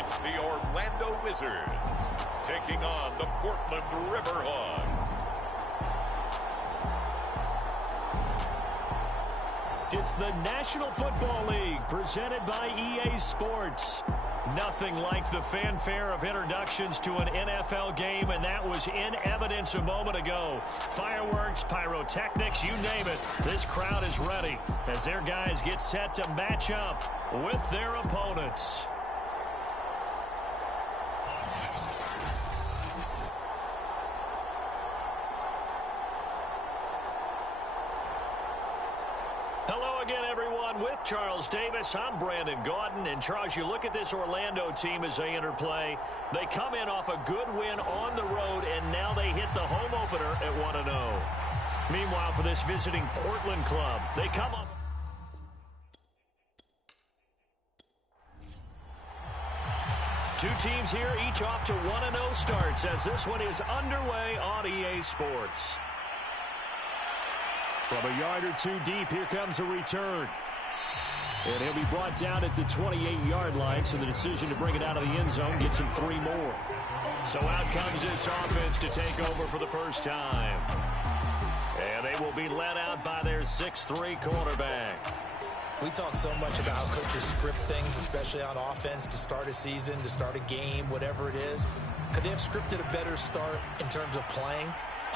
It's the Orlando Wizards taking on the Portland Riverhogs. It's the National Football League presented by EA Sports. Nothing like the fanfare of introductions to an NFL game, and that was in evidence a moment ago. Fireworks, pyrotechnics, you name it. This crowd is ready as their guys get set to match up with their opponents. Hello again, everyone. With Charles Davis, I'm Brandon Gaudin. And Charles, you look at this Orlando team as they interplay. They come in off a good win on the road, and now they hit the home opener at 1-0. Meanwhile, for this visiting Portland club, they come up. Two teams here, each off to 1-0 starts as this one is underway on EA Sports. From a yard or two deep, here comes a return. And he'll be brought down at the 28-yard line, so the decision to bring it out of the end zone gets him 3 more. So out comes this offense to take over for the first time. And they will be led out by their 6'3" quarterback. We talk so much about how coaches script things, especially on offense, to start a season, to start a game, whatever it is. Could they have scripted a better start in terms of playing?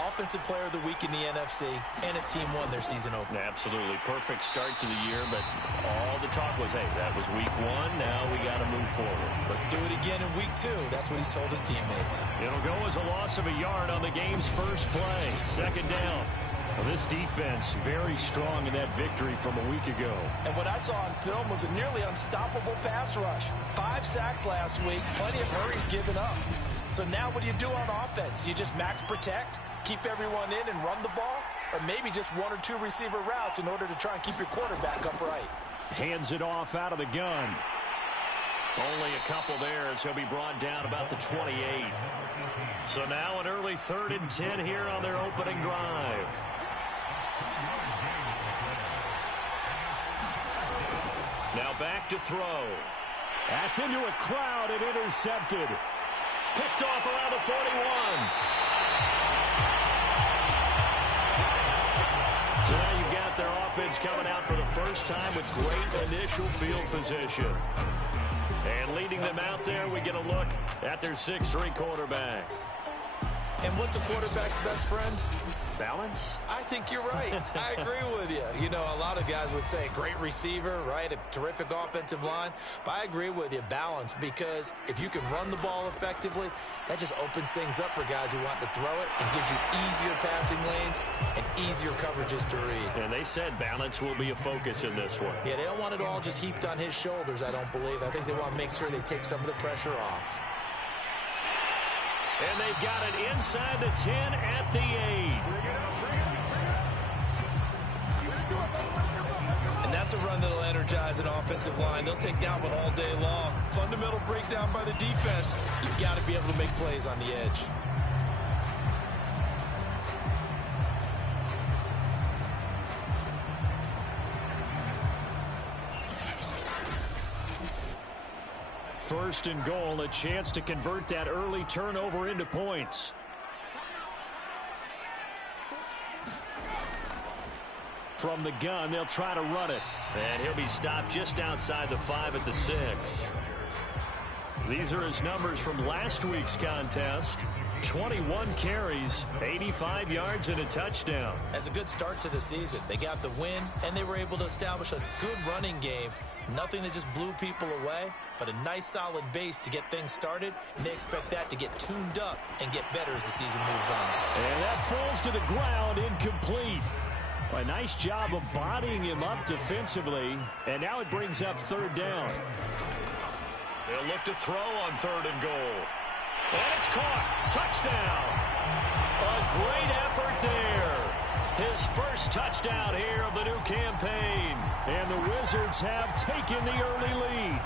Offensive Player of the Week in the NFC, and his team won their season opener. Absolutely. Perfect start to the year, but all the talk was, hey, that was week 1. Now we got to move forward. Let's do it again in week 2. That's what he's told his teammates. It'll go as a loss of a yard on the game's first play. Second down. Well, this defense very strong in that victory from a week ago. And what I saw on film was a nearly unstoppable pass rush. 5 sacks last week, plenty of hurries given up. So now what do you do on offense? You just max protect, keep everyone in and run the ball, or maybe just 1 or 2 receiver routes in order to try and keep your quarterback upright. Hands it off out of the gun. Only a couple there as he'll be brought down about the 28. So now an early 3rd and 10 here on their opening drive. Now back to throw. That's into a crowd and intercepted. Picked off around the 41. So now you've got their offense coming out for the first time with great initial field position. And leading them out there, we get a look at their 6'3" quarterback. And what's a quarterback's best friend? Balance? I think you're right. I agree with you. You know, a lot of guys would say great receiver, right? A terrific offensive line. But I agree with you, balance, because if you can run the ball effectively, that just opens things up for guys who want to throw it and gives you easier passing lanes and easier coverages to read. And they said balance will be a focus in this one. Yeah, they don't want it all just heaped on his shoulders, I don't believe. I think they want to make sure they take some of the pressure off. And they've got it inside the 10 at the 8. And that's a run that'll energize an offensive line. They'll take that one all day long. Fundamental breakdown by the defense. You've got to be able to make plays on the edge. First and goal, a chance to convert that early turnover into points. From the gun, they'll try to run it. And he'll be stopped just outside the 5 at the 6. These are his numbers from last week's contest. 21 carries, 85 yards, and a touchdown. That's a good start to the season. They got the win, and they were able to establish a good running game. Nothing that just blew people away, but a nice solid base to get things started, and they expect that to get tuned up and get better as the season moves on. And that falls to the ground, incomplete. A nice job of bodying him up defensively, and now it brings up 3rd down. They'll look to throw on 3rd and goal. And it's caught. Touchdown. A great effort there. His first touchdown here of the new campaign. And the Wizards have taken the early lead.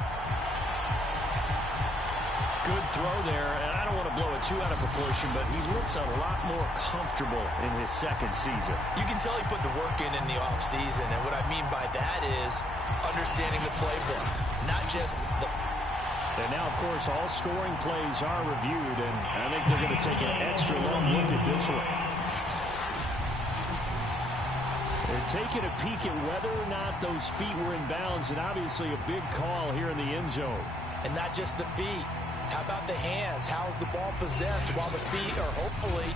Good throw there, and I don't want to blow it too out of proportion, but he looks a lot more comfortable in his 2nd season. You can tell he put the work in the offseason, and what I mean by that is understanding the playbook, not just the And now, of course, all scoring plays are reviewed, and I think they're going to take an extra long look at this one. They're taking a peek at whether or not those feet were in bounds, and obviously a big call here in the end zone. And not just the feet. How about the hands? How's the ball possessed while the feet are hopefully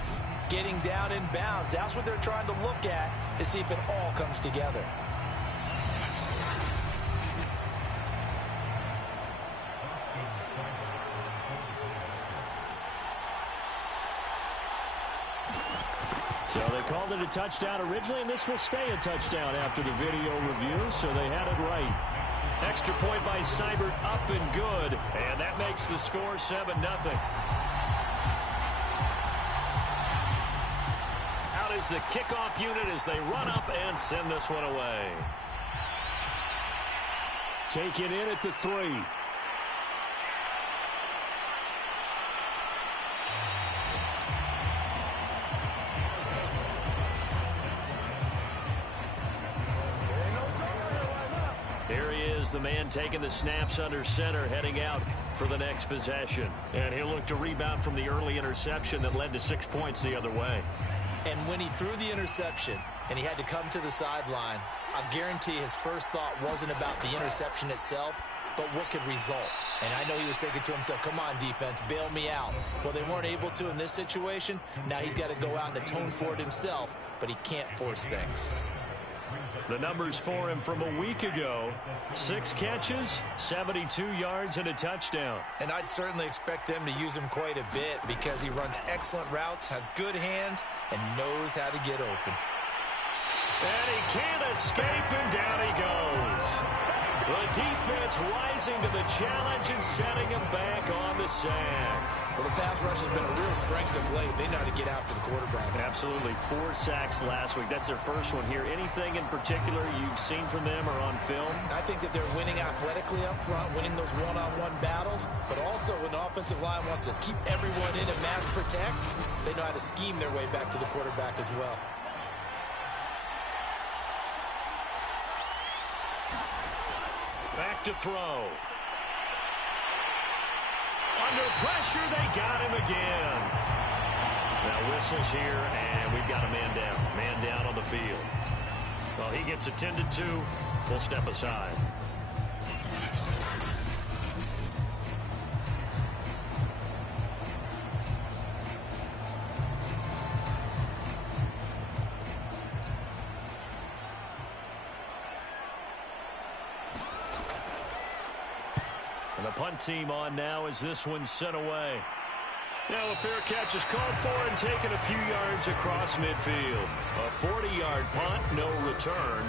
getting down in bounds? That's what they're trying to look at to see if it all comes together. So they called it a touchdown originally, and this will stay a touchdown after the video review, so they had it right. Extra point by Seibert, up and good, and that makes the score 7-0. Out is the kickoff unit as they run up and send this one away. Taken in at the 3. The man taking the snaps under center, heading out for the next possession. And he'll look to rebound from the early interception that led to 6 points the other way. And when he threw the interception and he had to come to the sideline, I guarantee his first thought wasn't about the interception itself, but what could result. And I know he was thinking to himself, come on, defense, bail me out. Well, they weren't able to in this situation. Now he's got to go out and atone for it himself, but he can't force things. The numbers for him from a week ago: 6 catches, 72 yards, and a touchdown. And I'd certainly expect them to use him quite a bit because he runs excellent routes, has good hands, and knows how to get open. And he can't escape, and down he goes. The defense rising to the challenge and setting him back on the sack. Well, the pass rush has been a real strength of late. They know how to get after the quarterback. Absolutely. 4 sacks last week. That's their first one here. Anything in particular you've seen from them or on film? I think that they're winning athletically up front, winning those one-on-one battles, but also when the offensive line wants to keep everyone in and mass protect, they know how to scheme their way back to the quarterback as well. Back to throw. Under pressure, they got him again. Now whistles here, and we've got a man down. Man down on the field. Well, he gets attended to. We'll step aside. And the punt team on now as this one's sent away. Now a fair catch is called for and taken a few yards across midfield. A 40-yard punt, no return.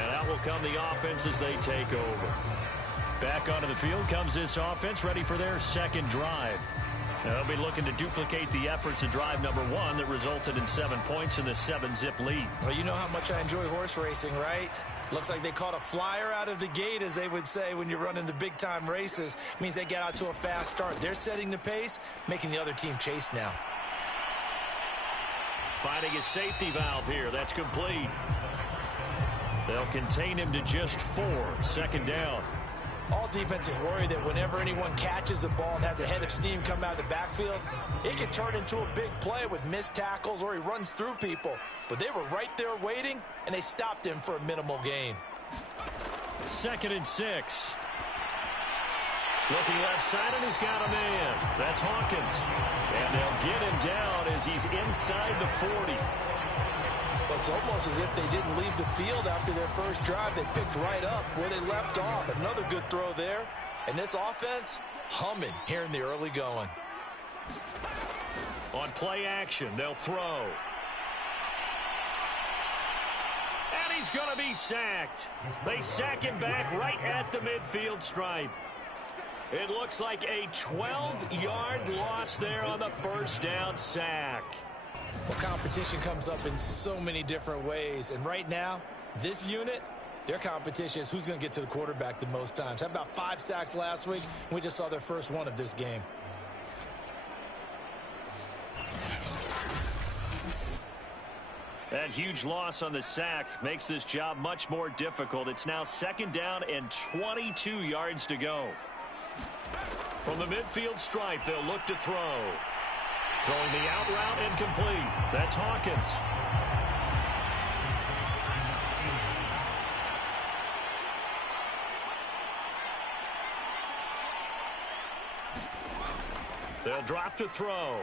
And out will come the offense as they take over. Back onto the field comes this offense, ready for their second drive. They'll be looking to duplicate the efforts of drive number 1 that resulted in 7 points in the 7-zip lead. Well, you know how much I enjoy horse racing, right? Looks like they caught a flyer out of the gate, as they would say when you're running the big-time races. Means they get out to a fast start. They're setting the pace, making the other team chase now. Finding a safety valve here. That's complete. They'll contain him to just 4. Second down. All defenses worry that whenever anyone catches the ball and has a head of steam come out of the backfield, it can turn into a big play with missed tackles or he runs through people. But they were right there waiting, and they stopped him for a minimal gain. 2nd and 6. Looking left side, and he's got a man. That's Hawkins. And they'll get him down as he's inside the 40. It's almost as if they didn't leave the field after their first drive. They picked right up where they left off. Another good throw there. And this offense, humming here in the early going. On play action, they'll throw. And he's going to be sacked. They sack him back right at the midfield stripe. It looks like a 12-yard loss there on the first down sack. Well, competition comes up in so many different ways. And right now, this unit, their competition is who's going to get to the quarterback the most times. Had about 5 sacks last week. We just saw their first one of this game. That huge loss on the sack makes this job much more difficult. It's now 2nd down and 22 yards to go. From the midfield stripe, they'll look to throw. Throwing the out route incomplete. That's Hawkins. They'll drop to throw.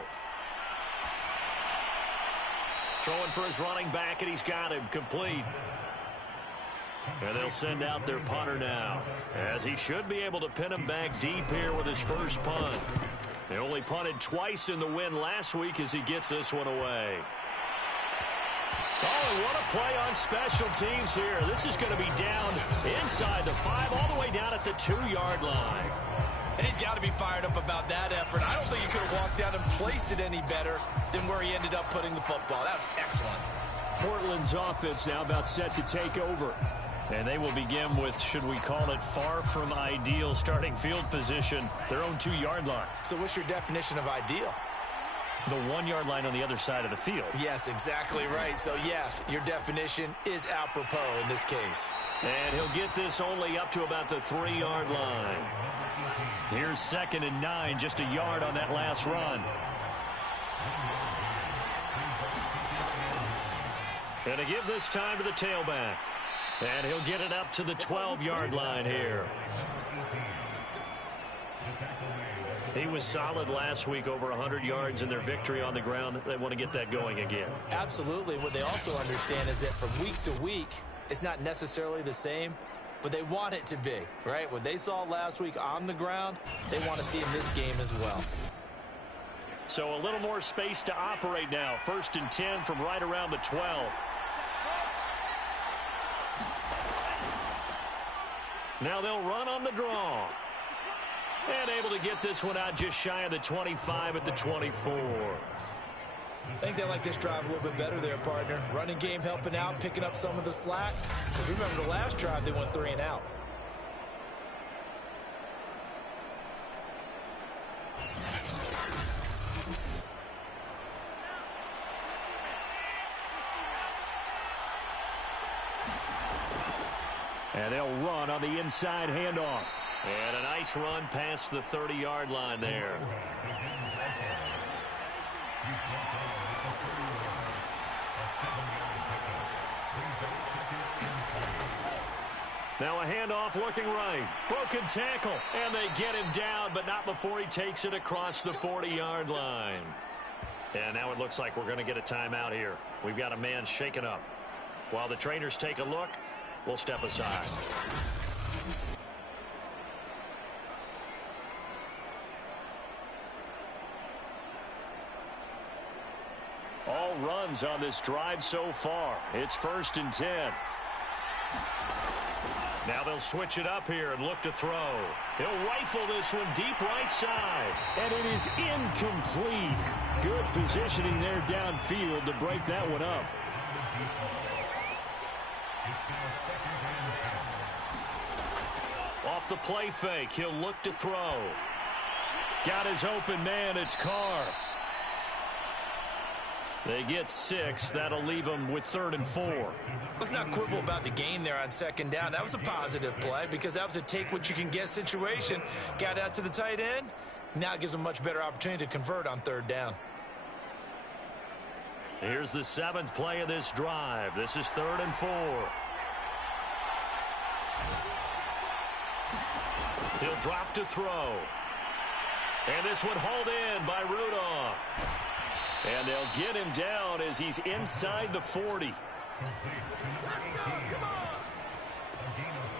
Throwing for his running back, and he's got him complete. And they'll send out their punter now, as he should be able to pin him back deep here with his first punt. They only punted twice in the win last week as he gets this one away. Oh, and what a play on special teams here. This is going to be down inside the 5, all the way down at the 2-yard line. And he's got to be fired up about that effort. I don't think he could have walked down and placed it any better than where he ended up putting the football. That was excellent. Portland's offense now about set to take over. And they will begin with, should we call it, far from ideal starting field position, their own 2-yard line. So what's your definition of ideal? The 1-yard line on the other side of the field. Yes, exactly right. So, yes, your definition is apropos in this case. And he'll get this only up to about the 3-yard line. Here's 2nd and 9, just a yard on that last run. And to give this time to the tailback. And he'll get it up to the 12-yard line here. He was solid last week, over 100 yards in their victory on the ground. They want to get that going again. Absolutely. What they also understand is that from week to week, it's not necessarily the same, but they want it to be, right? What they saw last week on the ground, they want to see in this game as well. So a little more space to operate now. 1st and 10 from right around the 12. Now they'll run on the draw. And able to get this one out just shy of the 25 at the 24. I think they like this drive a little bit better there, partner. Running game helping out, picking up some of the slack. Because remember the last drive, they went 3 and out. And they'll run on the inside handoff. And a nice run past the 30-yard line there. Now a handoff looking right. Broken tackle. And they get him down, but not before he takes it across the 40-yard line. And now it looks like we're going to get a timeout here. We've got a man shaken up. While the trainers take a look, we'll step aside. All runs on this drive so far. It's 1st and 10. Now they'll switch it up here and look to throw. He'll rifle this one deep right side. And it is incomplete. Good positioning there downfield to break that one up. Off the play fake, he'll look to throw. Got his open man, it's Carr. They get 6. That'll leave them with 3rd and 4. Let's not quibble about the gain there on 2nd down. That was a positive play because that was a take-what-you-can-get situation. Got out to the tight end. Now it gives them a much better opportunity to convert on 3rd down. Here's the 7th play of this drive. This is 3rd and 4. He'll drop to throw. And this one hauled in by Rudolph. And they'll get him down as he's inside the 40.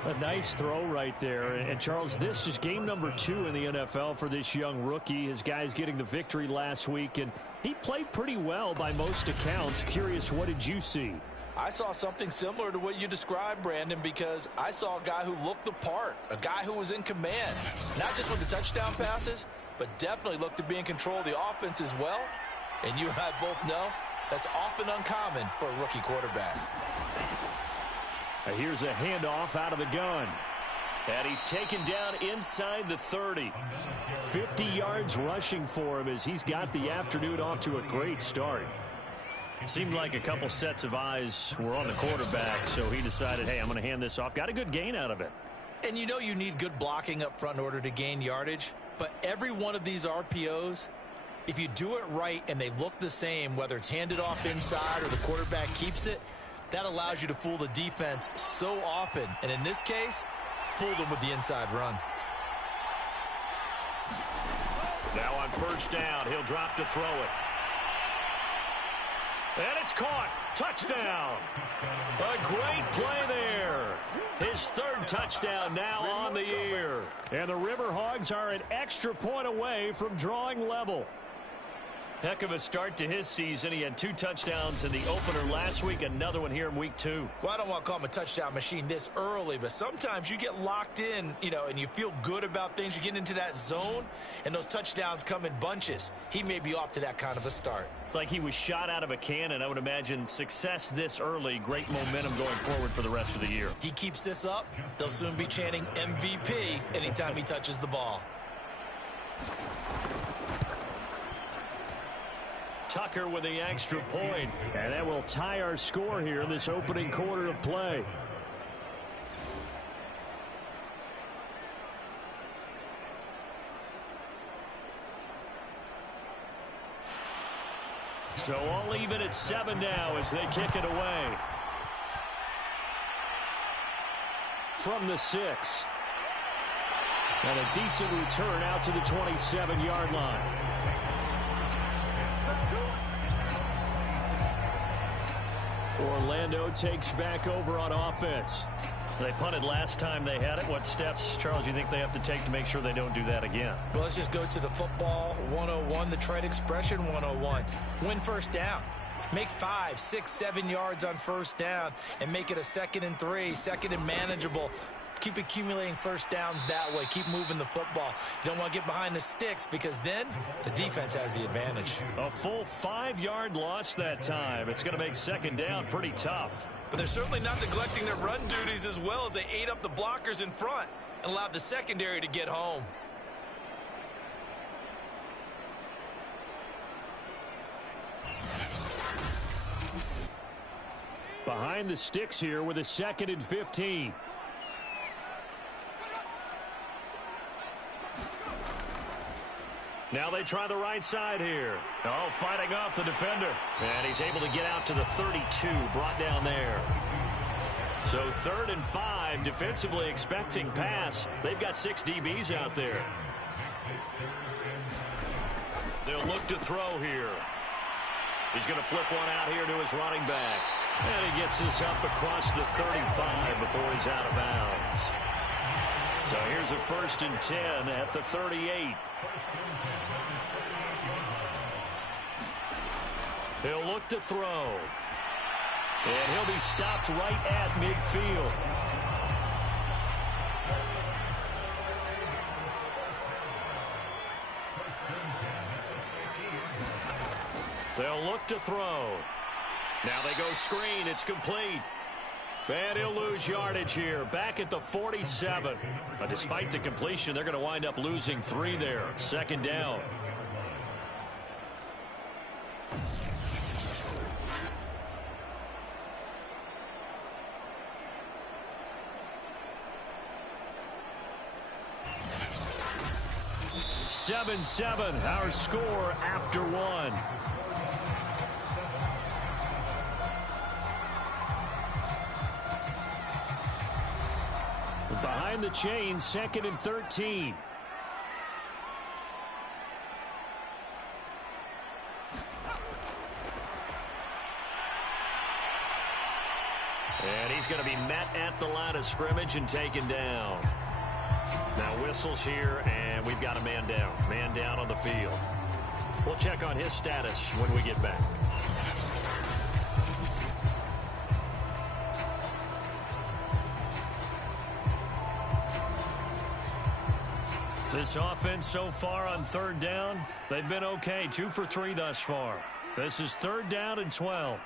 A nice throw right there. And, Charles, this is game number 2 in the NFL for this young rookie. His guys getting the victory last week, and he played pretty well by most accounts. Curious, what did you see? I saw something similar to what you described, Brandon, because I saw a guy who looked the part, a guy who was in command, not just with the touchdown passes, but definitely looked to be in control of the offense as well. And you and I both know that's often uncommon for a rookie quarterback. Here's a handoff out of the gun. And he's taken down inside the 30. 50 yards rushing for him as he's got the afternoon off to a great start. Seemed like a couple sets of eyes were on the quarterback, so he decided, hey, I'm going to hand this off. Got a good gain out of it. And you know you need good blocking up front in order to gain yardage. But every one of these RPOs, if you do it right and they look the same, whether it's handed off inside or the quarterback keeps it, that allows you to fool the defense so often. And in this case, fooled them with the inside run. Now on first down, he'll drop to throw it. And it's caught. Touchdown. A great play there. His third touchdown now on the year. And the Riverhogs are an extra point away from drawing level. Heck of a start to his season. He had 2 touchdowns in the opener last week, another one here in week 2. Well, I don't want to call him a touchdown machine this early, but sometimes you get locked in, and you feel good about things. You get into that zone, and those touchdowns come in bunches. He may be off to that kind of a start. It's like he was shot out of a cannon. I would imagine success this early, great momentum going forward for the rest of the year. He keeps this up, they'll soon be chanting MVP anytime he touches the ball. Tucker with the extra point. And that will tie our score here in this opening quarter of play. So all even at 7 now as they kick it away. From the 6. And a decent return out to the 27-yard line. Orlando takes back over on offense. They punted last time they had it. What steps, Charles, you think they have to take to make sure they don't do that again? Well, let's just go to the football 101, the trade expression 101. Win first down. Make 5, 6, 7 yards on first down and make it a 2nd and 3, 2nd and manageable. Keep accumulating first downs that way. Keep moving the football. You don't want to get behind the sticks because then the defense has the advantage. A full 5-yard loss that time. It's going to make 2nd down pretty tough. But they're certainly not neglecting their run duties as well as they ate up the blockers in front and allowed the secondary to get home. Behind the sticks here with a 2nd and 15. Now they try the right side here. Oh, fighting off the defender. And he's able to get out to the 32, brought down there. So 3rd and 5, defensively expecting pass. They've got 6 DBs out there. They'll look to throw here. He's going to flip one out here to his running back. And he gets this up across the 35 before he's out of bounds. So here's a 1st and 10 at the 38. He'll look to throw. And he'll be stopped right at midfield. They'll look to throw. Now they go screen. It's complete. And he'll lose yardage here. Back at the 47. But despite the completion, they're going to wind up losing 3 there. 2nd down. (7-7) our score after 1. Behind the chain, 2nd and 13. And he's going to be met at the line of scrimmage and taken down. Now whistles here, and we've got a man down. Man down on the field. We'll check on his status when we get back. This offense so far on 3rd down, they've been okay. 2 for 3 thus far. This is 3rd down and 12.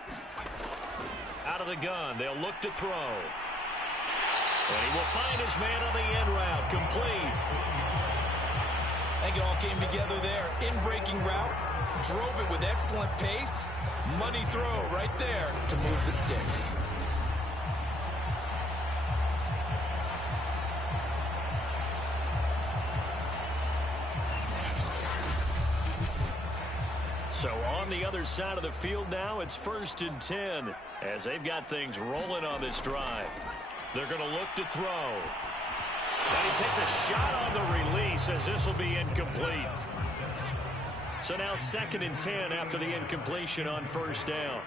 Out of the gun, they'll look to throw. And he will find his man on the end route. Complete. I think it all came together there. In-breaking route, drove it with excellent pace. Money throw right there to move the sticks. So on the other side of the field now, it's 1st and 10 as they've got things rolling on this drive. They're going to look to throw. And he takes a shot on the release as this will be incomplete. So now 2nd and 10 after the incompletion on 1st down.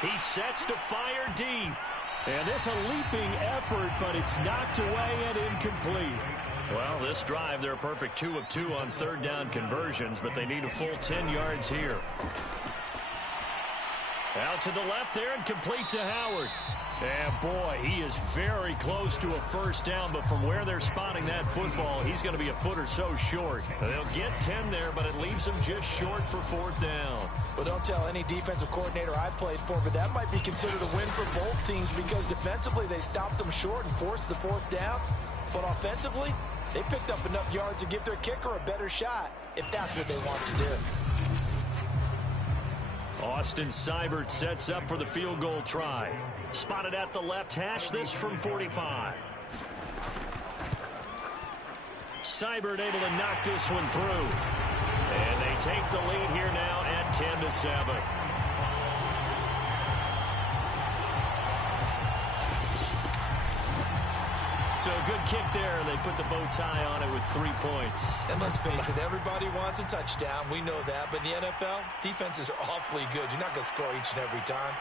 He sets to fire deep. And this a leaping effort, but it's knocked away and incomplete. Well, this drive, they're a perfect 2 of 2 on 3rd down conversions, but they need a full 10 yards here. Out to the left there and complete to Howard. And boy, he is very close to a 1st down, but from where they're spotting that football, he's going to be a foot or so short. They'll get 10 there, but it leaves them just short for 4th down. Well, don't tell any defensive coordinator I played for, but that might be considered a win for both teams because defensively they stopped them short and forced the 4th down. But offensively, they picked up enough yards to give their kicker a better shot if that's what they want to do. Austin Seibert sets up for the field goal try. Spotted at the left hash, this from 45. Seibert able to knock this one through. And they take the lead here now at 10-7. So a good kick there. They put the bow tie on it with 3 points. And let's face it, everybody wants a touchdown. We know that. But in the NFL, defenses are awfully good. You're not going to score each and every time.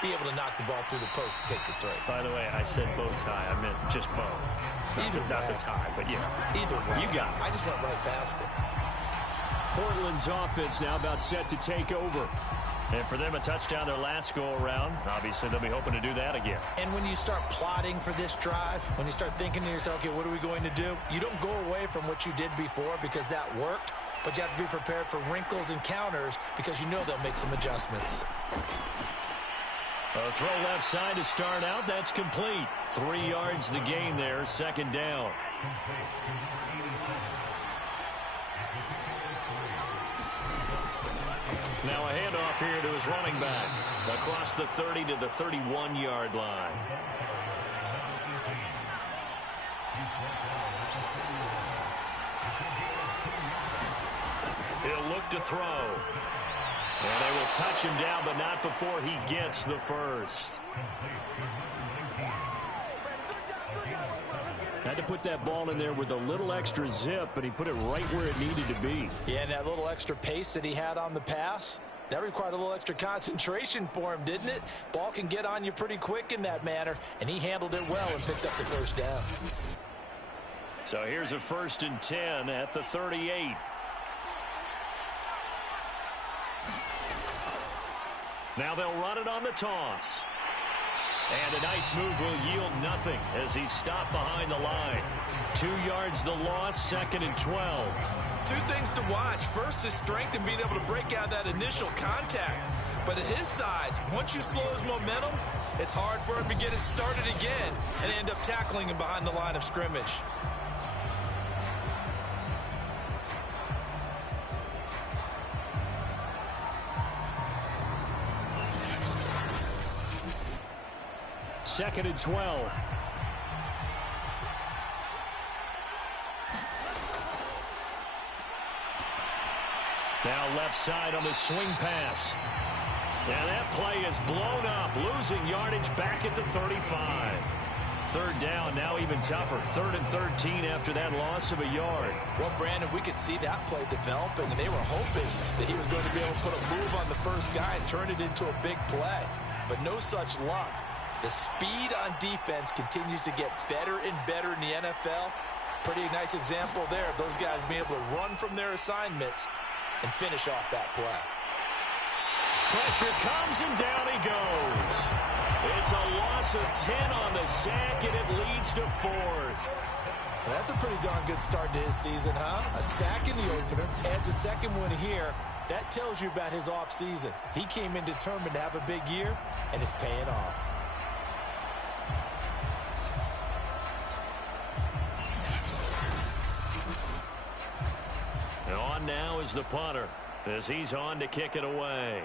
Be able to knock the ball through the post and take the three. By the way, I said bow tie. I meant just bow. Not the tie, but yeah. Either way. You got it. I just went right past it. Portland's offense now about set to take over. And for them, a touchdown their last go-around. Obviously, they'll be hoping to do that again. And when you start plotting for this drive, when you start thinking to yourself, okay, what are we going to do? You don't go away from what you did before because that worked, but you have to be prepared for wrinkles and counters because you know they'll make some adjustments. A throw left side to start out. That's complete. 3 yards the gain there. 2nd down. Now a handoff here to his running back. Across the 30 to the 31-yard line. He'll look to throw. And they will touch him down, but not before he gets the first. Had to put that ball in there with a little extra zip, but he put it right where it needed to be. Yeah, and that little extra pace that he had on the pass, that required a little extra concentration for him, didn't it? Ball can get on you pretty quick in that manner, and he handled it well and picked up the 1st down. So here's a 1st and 10 at the 38. Now they'll run it on the toss. And a nice move will yield nothing as he's stopped behind the line. 2 yards the loss, 2nd and 12. 2 things to watch. First, his strength and being able to break out that initial contact. But at his size, once you slow his momentum, it's hard for him to get it started again and end up tackling him behind the line of scrimmage. Second and 12. Now left side on the swing pass. And that play is blown up, losing yardage back at the 35. 3rd down, now even tougher. 3rd and 13 after that loss of a yard. Well, Brandon, we could see that play developing, and they were hoping that he was going to be able to put a move on the first guy and turn it into a big play. But no such luck. The speed on defense continues to get better and better in the NFL. Pretty nice example there of those guys being able to run from their assignments and finish off that play. Pressure comes and down he goes. It's a loss of 10 on the sack, and it leads to 4th. Well, that's a pretty darn good start to his season, huh? A sack in the opener, adds a 2nd one here. That tells you about his offseason. He came in determined to have a big year, and it's paying off. And on now is the punter as he's on to kick it away.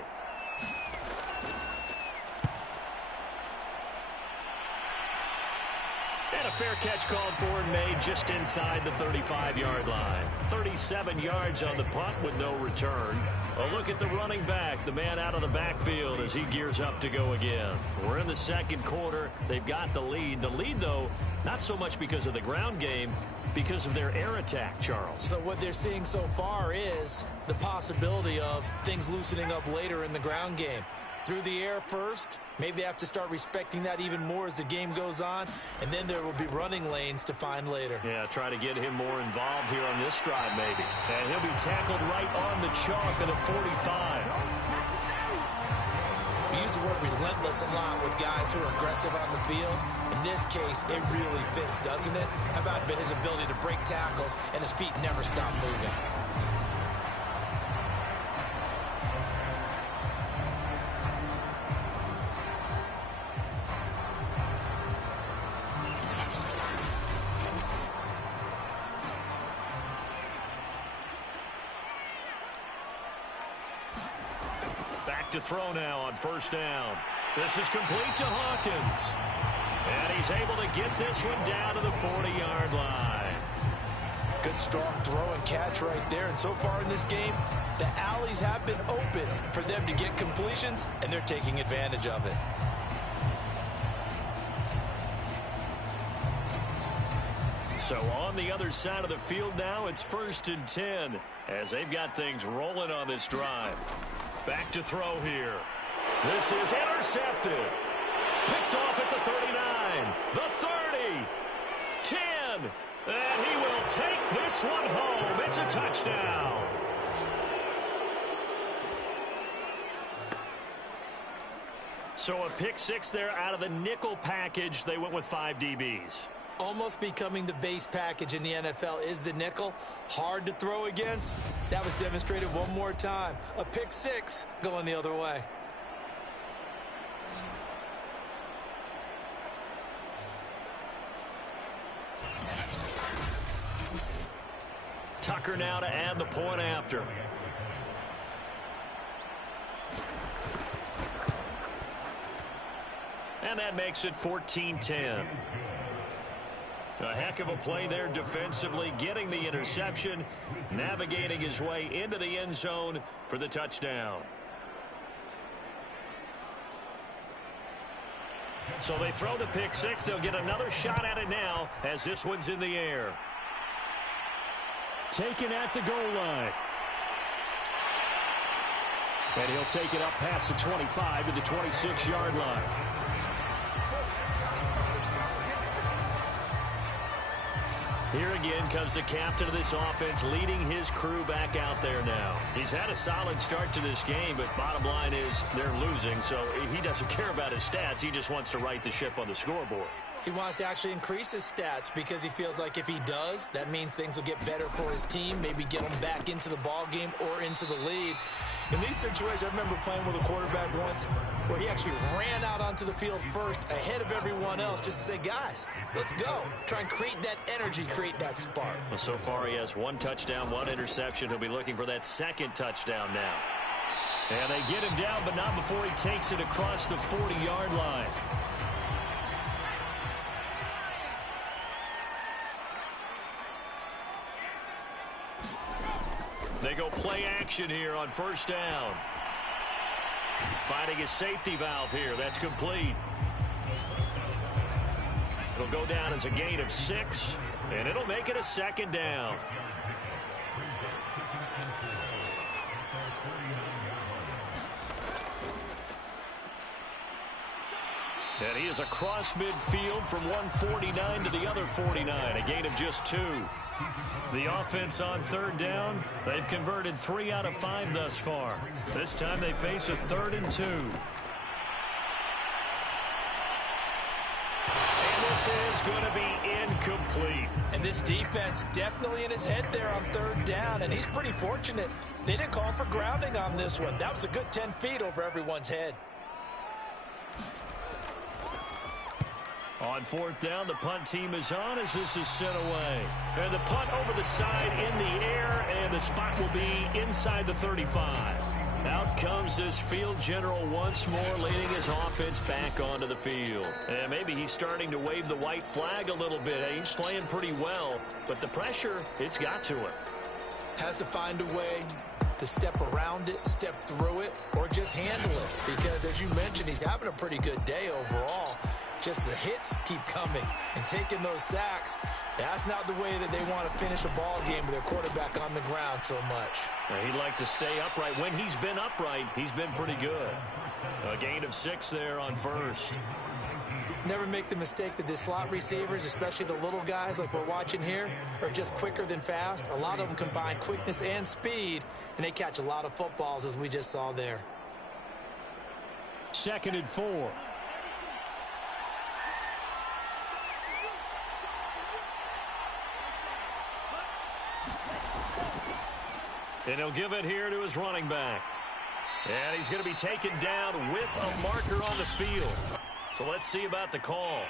And a fair catch called for and made just inside the 35-yard line. 37 yards on the punt with no return. A look at the running back, the man out of the backfield as he gears up to go again. We're in the second quarter. They've got the lead. The lead, though, not so much because of the ground game, because of their air attack, Charles. So what they're seeing so far is the possibility of things loosening up later in the ground game. Through the air first, maybe they have to start respecting that even more as the game goes on, and then there will be running lanes to find later. Yeah, try to get him more involved here on this drive maybe. And he'll be tackled right on the chalk at the 45. We use the word relentless a lot with guys who are aggressive on the field. In this case, it really fits, doesn't it? How about his ability to break tackles and his feet never stop moving? To throw now on first down. This is complete to Hawkins. And he's able to get this one down to the 40-yard line. Good strong throw and catch right there. And so far in this game, the alleys have been open for them to get completions, and they're taking advantage of it. So on the other side of the field now, it's 1st and 10 as they've got things rolling on this drive. Back to throw here. This is intercepted. Picked off at the 39, the 30, 10, and he will take this one home. It's a touchdown. So a pick six there out of the nickel package. They went with 5 DBs. Almost becoming the base package in the NFL is the nickel. Hard to throw against. That was demonstrated one more time. A pick six going the other way. Tucker now to add the point after. And that makes it 14-10. A heck of a play there defensively, getting the interception, navigating his way into the end zone for the touchdown. So they throw the pick six. They'll get another shot at it now as this one's in the air. Taken at the goal line. And he'll take it up past the 25 to the 26-yard line. Here again comes the captain of this offense, leading his crew back out there now. He's had a solid start to this game, but bottom line is they're losing, so he doesn't care about his stats. He just wants to right the ship on the scoreboard. He wants to actually increase his stats because he feels like if he does, that means things will get better for his team, maybe get him back into the ball game or into the lead. In these situations, I remember playing with a quarterback once where he actually ran out onto the field first ahead of everyone else just to say, guys, let's go. Try and create that energy, create that spark. Well, so far he has 1 touchdown, 1 interception. He'll be looking for that 2nd touchdown now. And they get him down, but not before he takes it across the 40-yard line. They go play action here on first down. Finding a safety valve here. That's complete. It'll go down as a gain of 6, and it'll make it a 2nd down. And he is across midfield from 149 to the other 49, a gain of just 2. The offense on 3rd down, they've converted 3 out of 5 thus far. This time they face a 3rd and 2. And this is going to be incomplete. And this defense definitely in his head there on 3rd down, and he's pretty fortunate. They didn't call for grounding on this one. That was a good 10 feet over everyone's head. On 4th down, the punt team is on as this is sent away. And the punt over the side in the air, and the spot will be inside the 35. Out comes this field general once more, leading his offense back onto the field. And maybe he's starting to wave the white flag a little bit. He's playing pretty well, but the pressure, it's got to him. Has to find a way to step around it, step through it, or just handle it. Because, as you mentioned, he's having a pretty good day overall. Just the hits keep coming and taking those sacks. That's not the way that they want to finish a ball game with their quarterback on the ground so much. He'd like to stay upright. When he's been upright, he's been pretty good. A gain of 6 there on first. Never make the mistake that the slot receivers, especially the little guys like we're watching here, are just quicker than fast. A lot of them combine quickness and speed, and they catch a lot of footballs, as we just saw there. 2nd and 4. And he'll give it here to his running back. And he's going to be taken down with a marker on the field. So let's see about the call.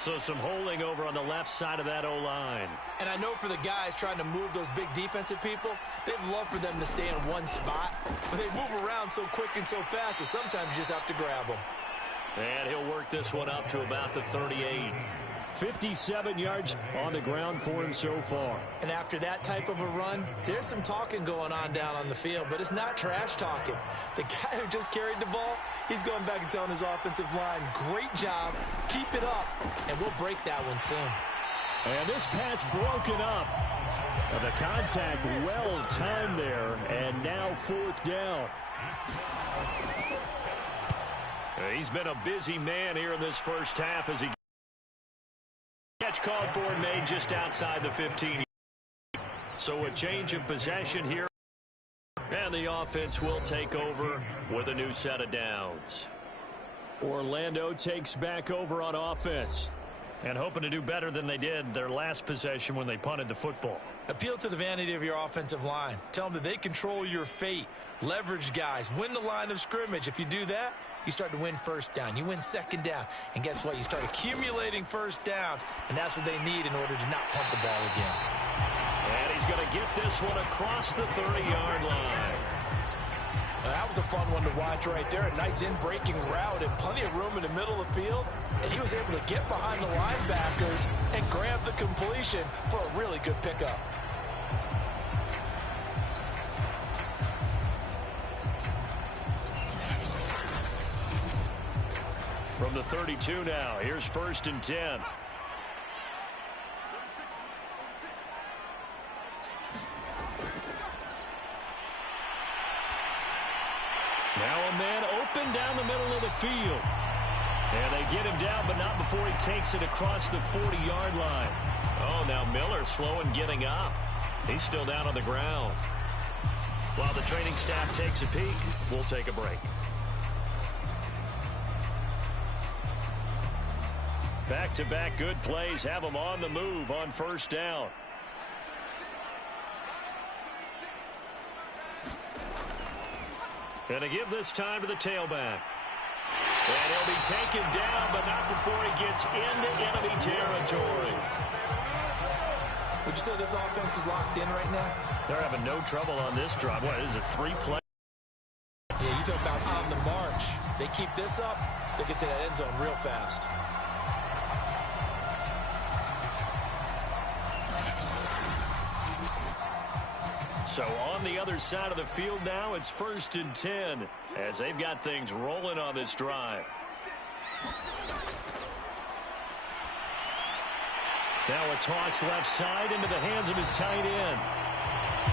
So some holding over on the left side of that O-line. And I know for the guys trying to move those big defensive people, they'd love for them to stay in one spot. But they move around so quick and so fast that sometimes you just have to grab them. And he'll work this one up to about the 38. 57 yards on the ground for him so far. And after that type of a run, there's some talking going on down on the field, but it's not trash talking. The guy who just carried the ball, he's going back and telling his offensive line, great job, keep it up, and we'll break that one soon. And this pass broken up. The contact well timed there, and now 4th down. He's been a busy man here in this first half as he catch called for and made just outside the 15. So a change of possession here, and the offense will take over with a new set of downs. Orlando takes back over on offense and hoping to do better than they did their last possession when they punted the football. Appeal to the vanity of your offensive line. Tell them that they control your fate. Leverage guys. Win the line of scrimmage. If you do that, you start to win first down. You win second down. And guess what? You start accumulating first downs. And that's what they need in order to not punt the ball again. And he's going to get this one across the 30-yard line. That was a fun one to watch right there. A nice in-breaking route and plenty of room in the middle of the field. And he was able to get behind the linebackers and grab the completion for a really good pickup. From the 32 now, here's 1st and 10. Now a man open down the middle of the field. And they get him down, but not before he takes it across the 40-yard line. Oh, now Miller slow in getting up. He's still down on the ground. While the training staff takes a peek, we'll take a break. Back-to-back good plays have them on the move on 1st down. And to give this time to the tailback. And he'll be taken down, but not before he gets into enemy territory. Would you say this offense is locked in right now? They're having no trouble on this drive. What is it, 3 plays? Yeah, you talk about on the march. They keep this up, they get to that end zone real fast. So on the other side of the field now, it's 1st and 10 as they've got things rolling on this drive. Now a toss left side into the hands of his tight end.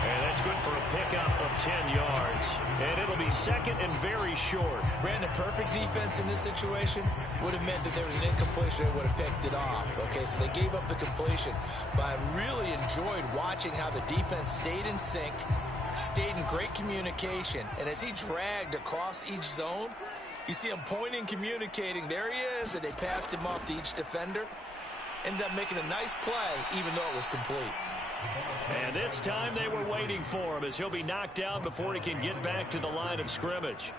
And that's good for a pickup of 10 yards. And it'll be 2nd and very short. Brandon, perfect defense in this situation would have meant that there was an incompletion and would have picked it off. Okay, so they gave up the completion. But I really enjoyed watching how the defense stayed in sync, stayed in great communication. And as he dragged across each zone, you see him pointing, communicating. There he is, and they passed him off to each defender. Ended up making a nice play, even though it was complete. And this time they were waiting for him as he'll be knocked down before he can get back to the line of scrimmage.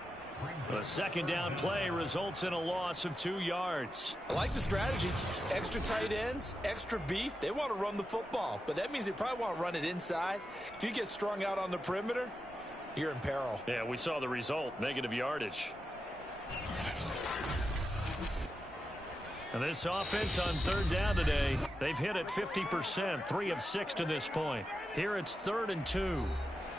The second down play results in a loss of 2 yards. I like the strategy. Extra tight ends, extra beef. They want to run the football, but that means they probably want to run it inside. If you get strung out on the perimeter, you're in peril. Yeah, we saw the result, negative yardage. And this offense on third down today, they've hit it 50%, 3 of 6 to this point. Here it's 3rd and 2.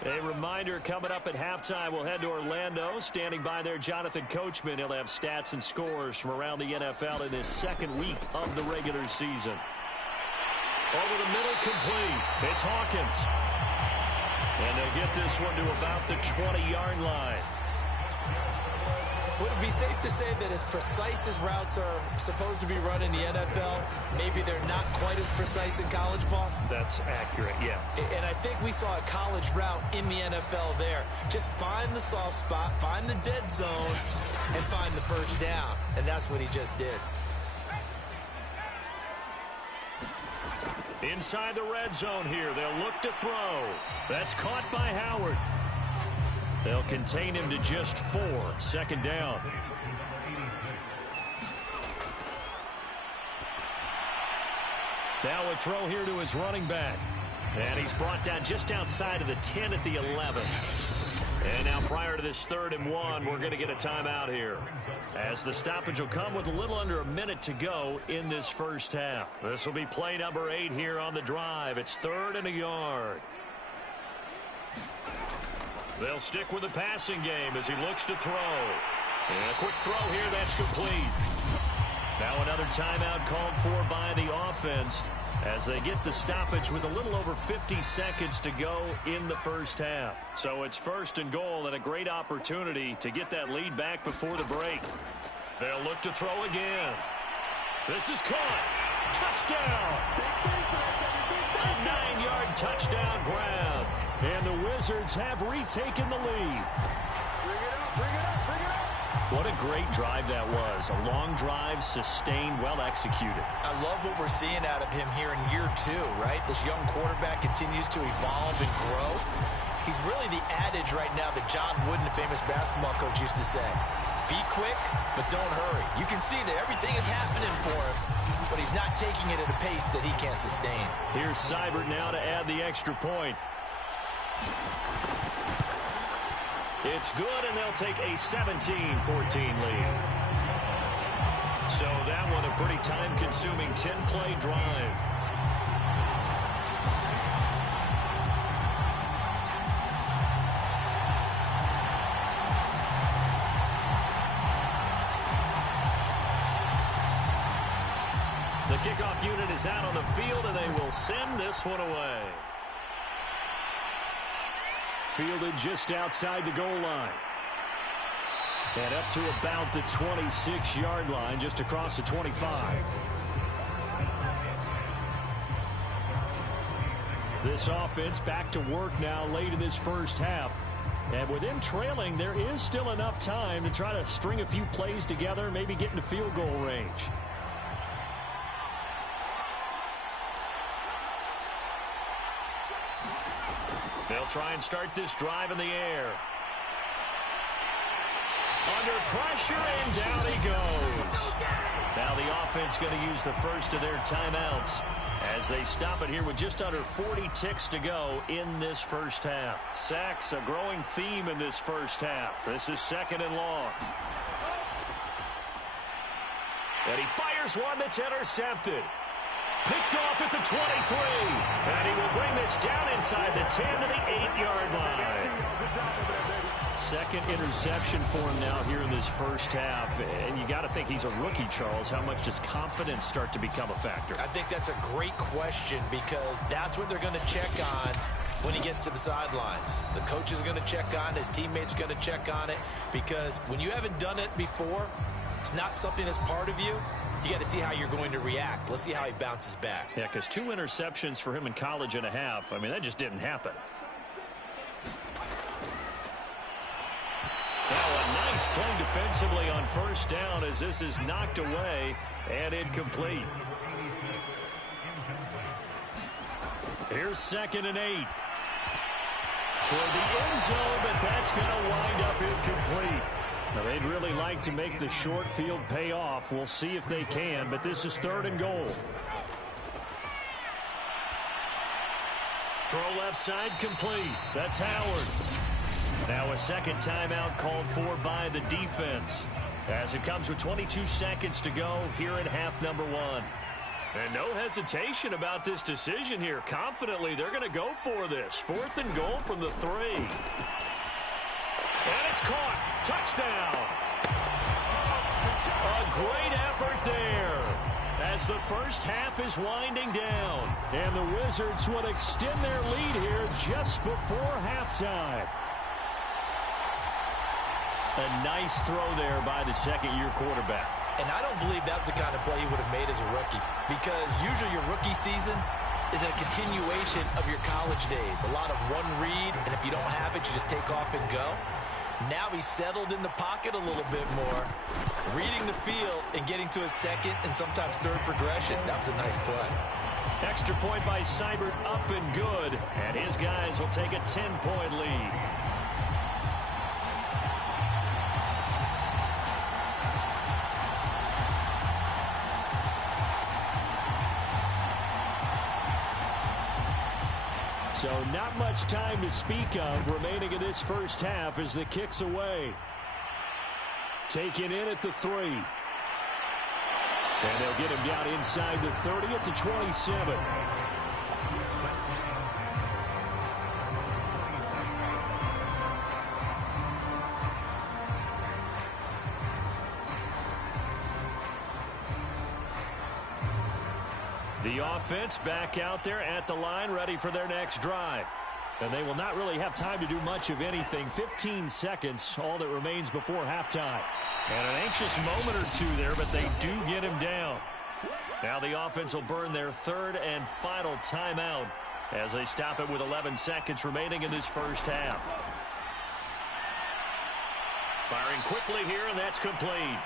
A reminder, coming up at halftime, we'll head to Orlando. Standing by there, Jonathan Coachman. He'll have stats and scores from around the NFL in his second week of the regular season. Over the middle, complete. It's Hawkins. And they'll get this one to about the 20-yard line. Would it be safe to say that as precise as routes are supposed to be run in the NFL, maybe they're not quite as precise in college ball? That's accurate, yeah. And I think we saw a college route in the NFL there. Just find the soft spot, find the dead zone, and find the first down. And that's what he just did. Inside the red zone here, they'll look to throw. That's caught by Howard. They'll contain him to just 4. Second down. Now a throw here to his running back. And he's brought down just outside of the 10 at the 11. And now prior to this 3rd and 1, we're going to get a timeout here, as the stoppage will come with a little under a minute to go in this first half. This will be play number 8 here on the drive. It's 3rd and a yard. They'll stick with the passing game as he looks to throw. And a quick throw here, that's complete. Now another timeout called for by the offense as they get the stoppage with a little over 50 seconds to go in the first half. So it's 1st and goal and a great opportunity to get that lead back before the break. They'll look to throw again. This is caught. Touchdown! A 9-yard touchdown grab. And the Wizards have retaken the lead. Bring it up, bring it up, bring it up. What a great drive that was. A long drive, sustained, well executed. I love what we're seeing out of him here in year 2, right? This young quarterback continues to evolve and grow. He's really the adage right now that John Wooden, the famous basketball coach, used to say. Be quick, but don't hurry. You can see that everything is happening for him, but he's not taking it at a pace that he can't sustain. Here's Seibert now to add the extra point. It's good, and they'll take a 17-14 lead. So that one a pretty time-consuming 10-play drive. The kickoff unit is out on the field, and they will send this one away. Fielded just outside the goal line. And up to about the 26-yard line, just across the 25. This offense back to work now late in this first half. And with them trailing, there is still enough time to try to string a few plays together, maybe get into field goal range. They'll try and start this drive in the air. Under pressure, and down he goes. Now the offense going to use the first of their timeouts as they stop it here with just under 40 ticks to go in this first half. Sacks, a growing theme in this first half. This is 2nd and long. And he fires one that's intercepted. Picked off at the 23. And he will bring this down inside the 10 to the 8-yard line. Second interception for him now here in this first half. And you got to think he's a rookie, Charles. How much does confidence start to become a factor? I think that's a great question, because that's what they're going to check on when he gets to the sidelines. The coach is going to check on it. His teammates are going to check on it, because when you haven't done it before, it's not something that's part of you. You got to see how you're going to react. Let's see how he bounces back. Yeah, because 2 interceptions for him in college and a half. I mean, that just didn't happen. Now a nice play defensively on first down as this is knocked away and incomplete. Here's 2nd and 8. Toward the end zone, but that's going to wind up incomplete. Now, they'd really like to make the short field pay off. We'll see if they can, but this is 3rd and goal. Throw left side complete. That's Howard. Now a second timeout called for by the defense, as it comes with 22 seconds to go here in half number 1. And no hesitation about this decision here. Confidently, they're going to go for this. 4th and goal from the 3. And it's caught. Touchdown. A great effort there as the first half is winding down. And the Wizards would extend their lead here just before halftime. A nice throw there by the second-year quarterback. And I don't believe that was the kind of play he would have made as a rookie, because usually your rookie season is a continuation of your college days. A lot of one read, and if you don't have it, you just take off and go. Now he's settled in the pocket a little bit more, reading the field and getting to his second and sometimes third progression. That was a nice play. Extra point by Seibert, up and good, and his guys will take a 10-point lead. So not much time to speak of remaining in this first half as the kick's away. Taken in at the 3. And they'll get him down inside the 30 at the 27. The offense back out there at the line, ready for their next drive. And they will not really have time to do much of anything. 15 seconds, all that remains before halftime. And an anxious moment or two there, but they do get him down. Now the offense will burn their 3rd and final timeout as they stop it with 11 seconds remaining in this first half. Firing quickly here, and that's complete.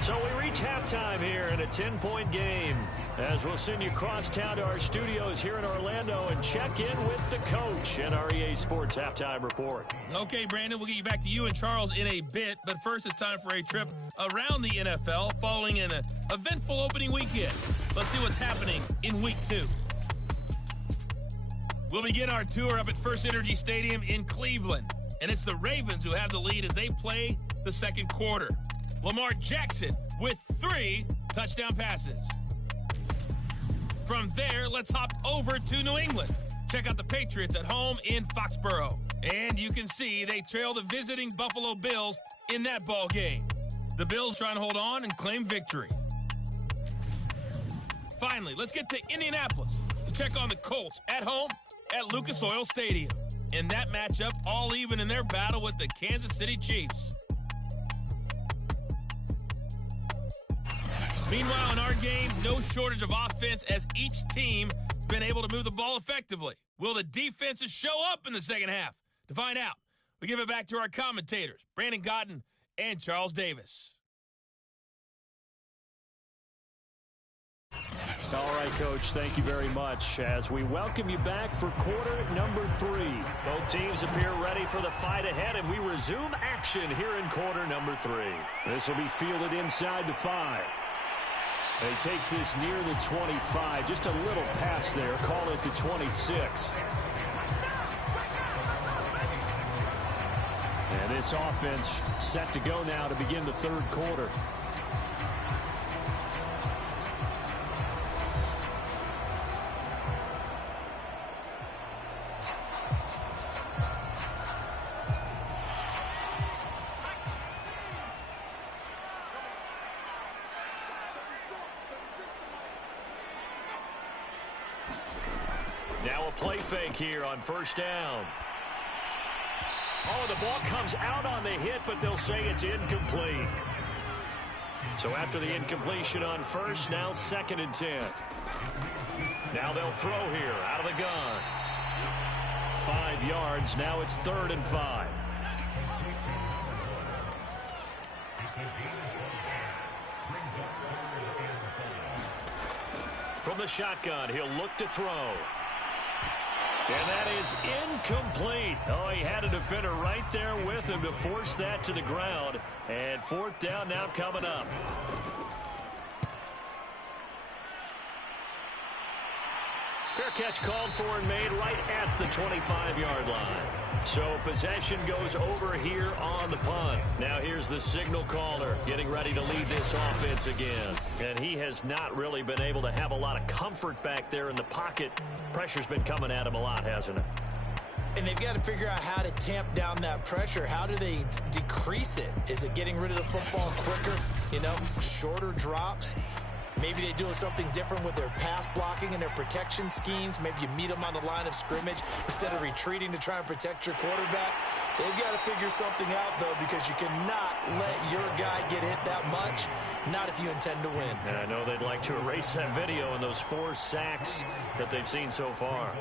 So we reach halftime here in a 10-point game, as we'll send you across town to our studios here in Orlando and check in with the coach in our EA Sports Halftime Report. Okay, Brandon, we'll get you back to you and Charles in a bit, but first it's time for a trip around the NFL following an eventful opening weekend. Let's see what's happening in Week 2. We'll begin our tour up at First Energy Stadium in Cleveland, and it's the Ravens who have the lead as they play the second quarter. Lamar Jackson with 3 touchdown passes. From there, let's hop over to New England. Check out the Patriots at home in Foxborough. And you can see they trail the visiting Buffalo Bills in that ball game. The Bills trying to hold on and claim victory. Finally, let's get to Indianapolis to check on the Colts at home at Lucas Oil Stadium. In that matchup, all even in their battle with the Kansas City Chiefs. Meanwhile, in our game, no shortage of offense as each team has been able to move the ball effectively. Will the defenses show up in the second half? To find out, we give it back to our commentators, Brandon Godden and Charles Davis. All right, Coach, thank you very much as we welcome you back for quarter number 3. Both teams appear ready for the fight ahead, and we resume action here in quarter number 3. This will be fielded inside the 5. And he takes this near the 25, just a little pass there, call it the 26. And this offense set to go now to begin the third quarter. Now a play fake here on first down. Oh, the ball comes out on the hit, but they'll say it's incomplete. So after the incompletion on first, now 2nd and 10. Now they'll throw here out of the gun. 5 yards. Now it's 3rd and 5. From the shotgun, he'll look to throw. And that is incomplete. Oh, he had a defender right there with him to force that to the ground. And fourth down now coming up. Fair catch called for and made right at the 25-yard line. So possession goes over here on the punt. Now here's the signal caller getting ready to lead this offense again. And he has not really been able to have a lot of comfort back there in the pocket. Pressure's been coming at him a lot, hasn't it? And they've got to figure out how to tamp down that pressure. How do they decrease it? Is it getting rid of the football quicker? You know, shorter drops? Maybe they do something different with their pass blocking and their protection schemes. Maybe you meet them on the line of scrimmage instead of retreating to try and protect your quarterback. They've got to figure something out, though, because you cannot let your guy get hit that much, not if you intend to win. And I know they'd like to erase that video and those 4 sacks that they've seen so far.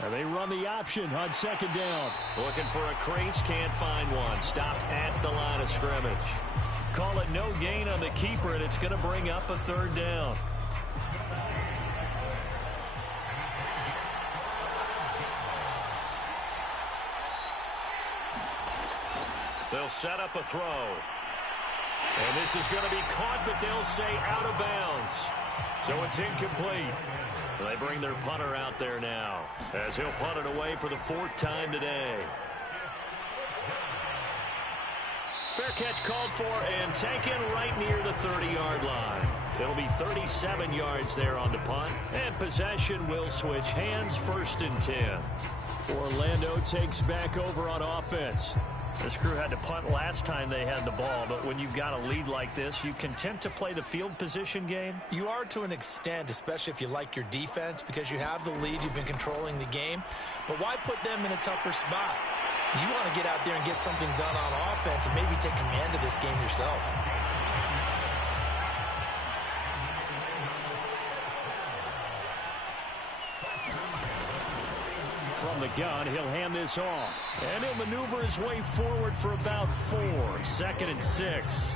And they run the option on second down. Looking for a crease, can't find one. Stopped at the line of scrimmage. Call it no gain on the keeper, and it's going to bring up a third down. They'll set up a throw. And this is going to be caught, but they'll say out of bounds. So it's incomplete. They bring their punter out there now as he'll punt it away for the 4th time today. Fair catch called for and taken right near the 30-yard line. It'll be 37 yards there on the punt, and possession will switch hands, 1st and 10. Orlando takes back over on offense. This crew had to punt last time they had the ball, but when you've got a lead like this, you content to play the field position game? You are to an extent, especially if you like your defense, because you have the lead, you've been controlling the game. But why put them in a tougher spot? You want to get out there and get something done on offense and maybe take command of this game yourself. From the gun, he'll hand this off. And he'll maneuver his way forward for about 4. 2nd and 6.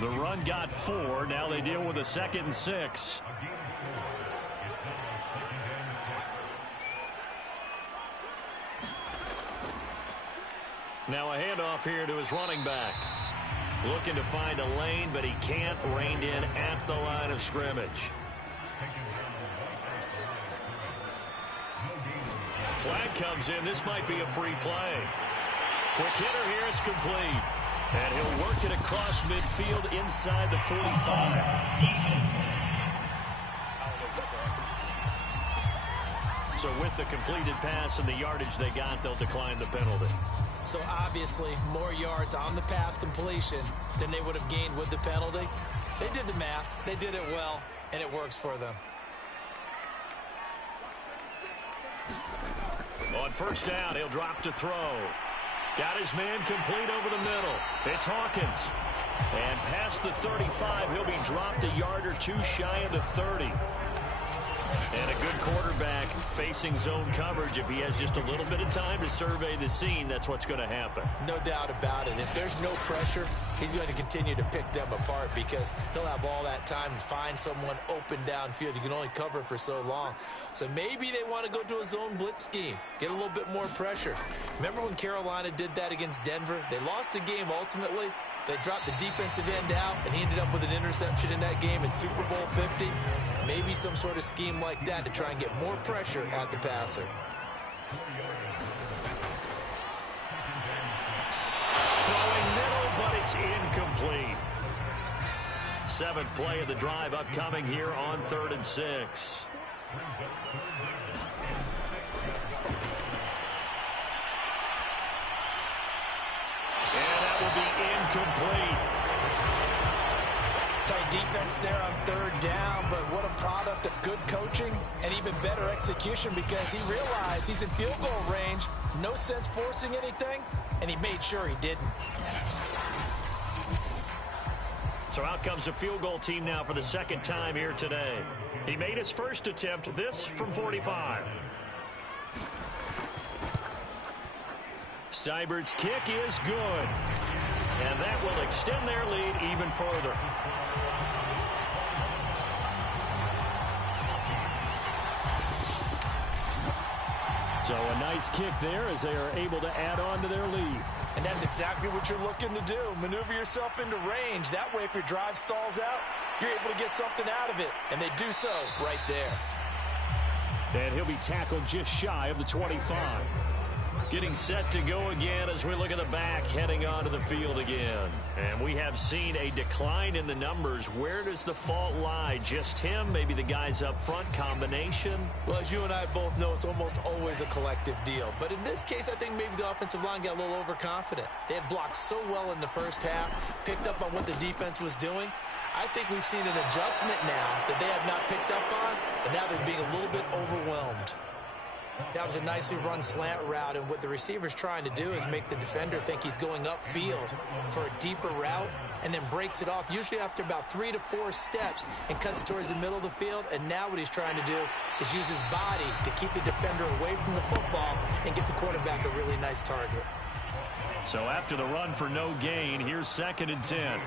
The run got 4. Now they deal with a 2nd and 6. Now a handoff here to his running back. Looking to find a lane, but he can't. Reined in at the line of scrimmage. Flag comes in. This might be a free play. Quick hitter here. It's complete. And he'll work it across midfield inside the 45. Defense. So with the completed pass and the yardage they got, they'll decline the penalty. So obviously more yards on the pass completion than they would have gained with the penalty. They did the math. They did it well, and it works for them. On 1st down, he'll drop to throw. Got his man complete over the middle. It's Hawkins. And past the 35, he'll be dropped a yard or 2 shy of the 30. And a good quarterback facing zone coverage. If he has just a little bit of time to survey the scene, that's what's going to happen. No doubt about it. If there's no pressure, he's going to continue to pick them apart because he'll have all that time to find someone open downfield. You can only cover for so long. So maybe they want to go to a zone blitz scheme, get a little bit more pressure. Remember when Carolina did that against Denver? They lost the game ultimately. They dropped the defensive end out, and he ended up with an interception in that game in Super Bowl 50. Maybe some sort of scheme like that to try and get more pressure at the passer. Throwing middle, but it's incomplete. 7th play of the drive upcoming here on 3rd and 6. And that will be incomplete. Tight defense there on 3rd down, but what a product of good coaching and even better execution because he realized he's in field goal range. No sense forcing anything, and he made sure he didn't. So out comes the field goal team now for the 2nd time here today. He made his first attempt, this from 45. Seibert's kick is good. And that will extend their lead even further. So a nice kick there as they are able to add on to their lead. And that's exactly what you're looking to do. Maneuver yourself into range. That way, if your drive stalls out, you're able to get something out of it. And they do so right there. And he'll be tackled just shy of the 25. Getting set to go again as we look at the back, heading onto the field again. And we have seen a decline in the numbers. Where does the fault lie? Just him? Maybe the guys up front? Combination? Well, as you and I both know, it's almost always a collective deal. But in this case, I think maybe the offensive line got a little overconfident. They had blocked so well in the first half, picked up on what the defense was doing. I think we've seen an adjustment now that they have not picked up on, and now they're being a little bit overwhelmed. That was a nicely run slant route, and what the receiver's trying to do is make the defender think he's going upfield for a deeper route and then breaks it off, usually after about 3 to 4 steps, and cuts it towards the middle of the field. And now what he's trying to do is use his body to keep the defender away from the football and give the quarterback a really nice target. So after the run for no gain, here's 2nd and 10.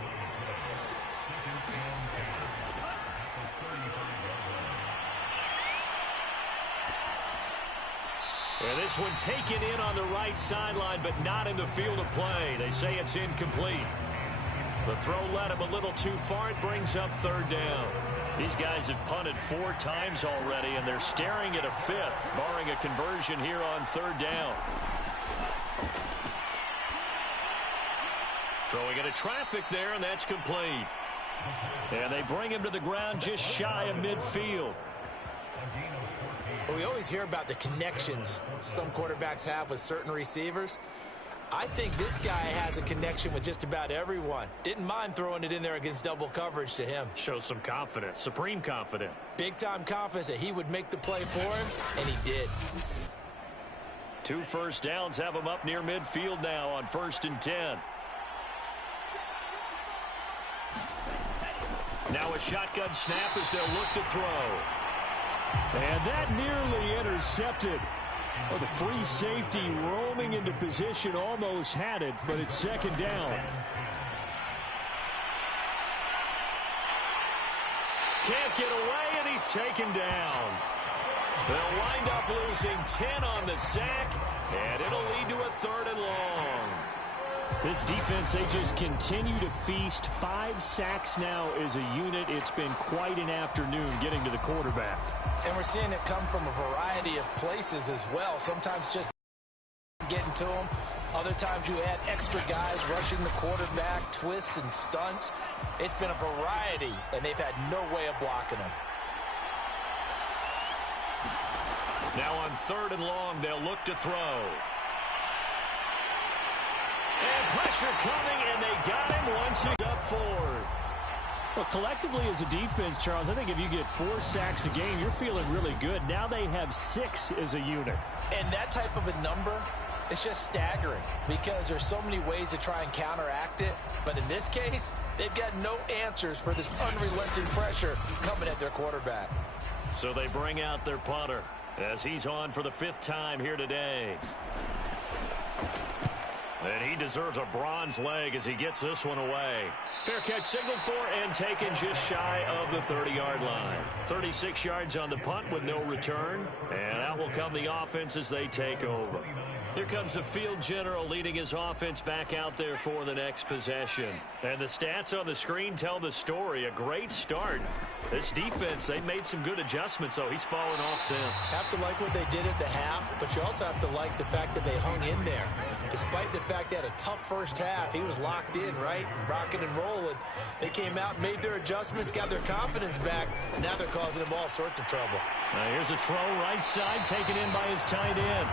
And this one taken in on the right sideline, but not in the field of play. They say it's incomplete. The throw led him a little too far. It brings up 3rd down. These guys have punted 4 times already, and they're staring at a 5th, barring a conversion here on 3rd down. Throwing into traffic there, and that's complete. And they bring him to the ground just shy of midfield. Well, we always hear about the connections some quarterbacks have with certain receivers. I think this guy has a connection with just about everyone. Didn't mind throwing it in there against double coverage to him. Shows some confidence, supreme confidence. Big-time confidence that he would make the play for him, and he did. 2 first downs have him up near midfield now on 1st and 10. Now a shotgun snap as they'll look to throw. And that nearly intercepted. Well, the free safety roaming into position almost had it, but it's 2nd down. Can't get away, and he's taken down. They'll wind up losing 10 on the sack, and it'll lead to a 3rd and long. This defense, they just continue to feast. 5 sacks now as a unit. It's been quite an afternoon getting to the quarterback. And we're seeing it come from a variety of places as well. Sometimes just getting to them. Other times you add extra guys rushing the quarterback, twists and stunts. It's been a variety, and they've had no way of blocking them. Now on 3rd and long, they'll look to throw. And pressure coming, and they got him once he got 4th. Well, collectively as a defense, Charles, I think if you get 4 sacks a game, you're feeling really good. Now they have 6 as a unit. And that type of a number, it's just staggering because there's so many ways to try and counteract it. But in this case, they've got no answers for this unrelenting pressure coming at their quarterback. So they bring out their punter as he's on for the 5th time here today. And he deserves a bronze leg as he gets this one away. Fair catch signaled for and taken just shy of the 30-yard line. 36 yards on the punt with no return. And out will come the offense as they take over. Here comes the field general leading his offense back out there for the next possession. And the stats on the screen tell the story. A great start. This defense, they made some good adjustments, so he's fallen off since. Have to like what they did at the half, but you also have to like the fact that they hung in there. Despite the fact they had a tough first half, he was locked in, right? Rocking and rolling. They came out, made their adjustments, got their confidence back, and now they're causing him all sorts of trouble. Now here's a throw right side, taken in by his tight end.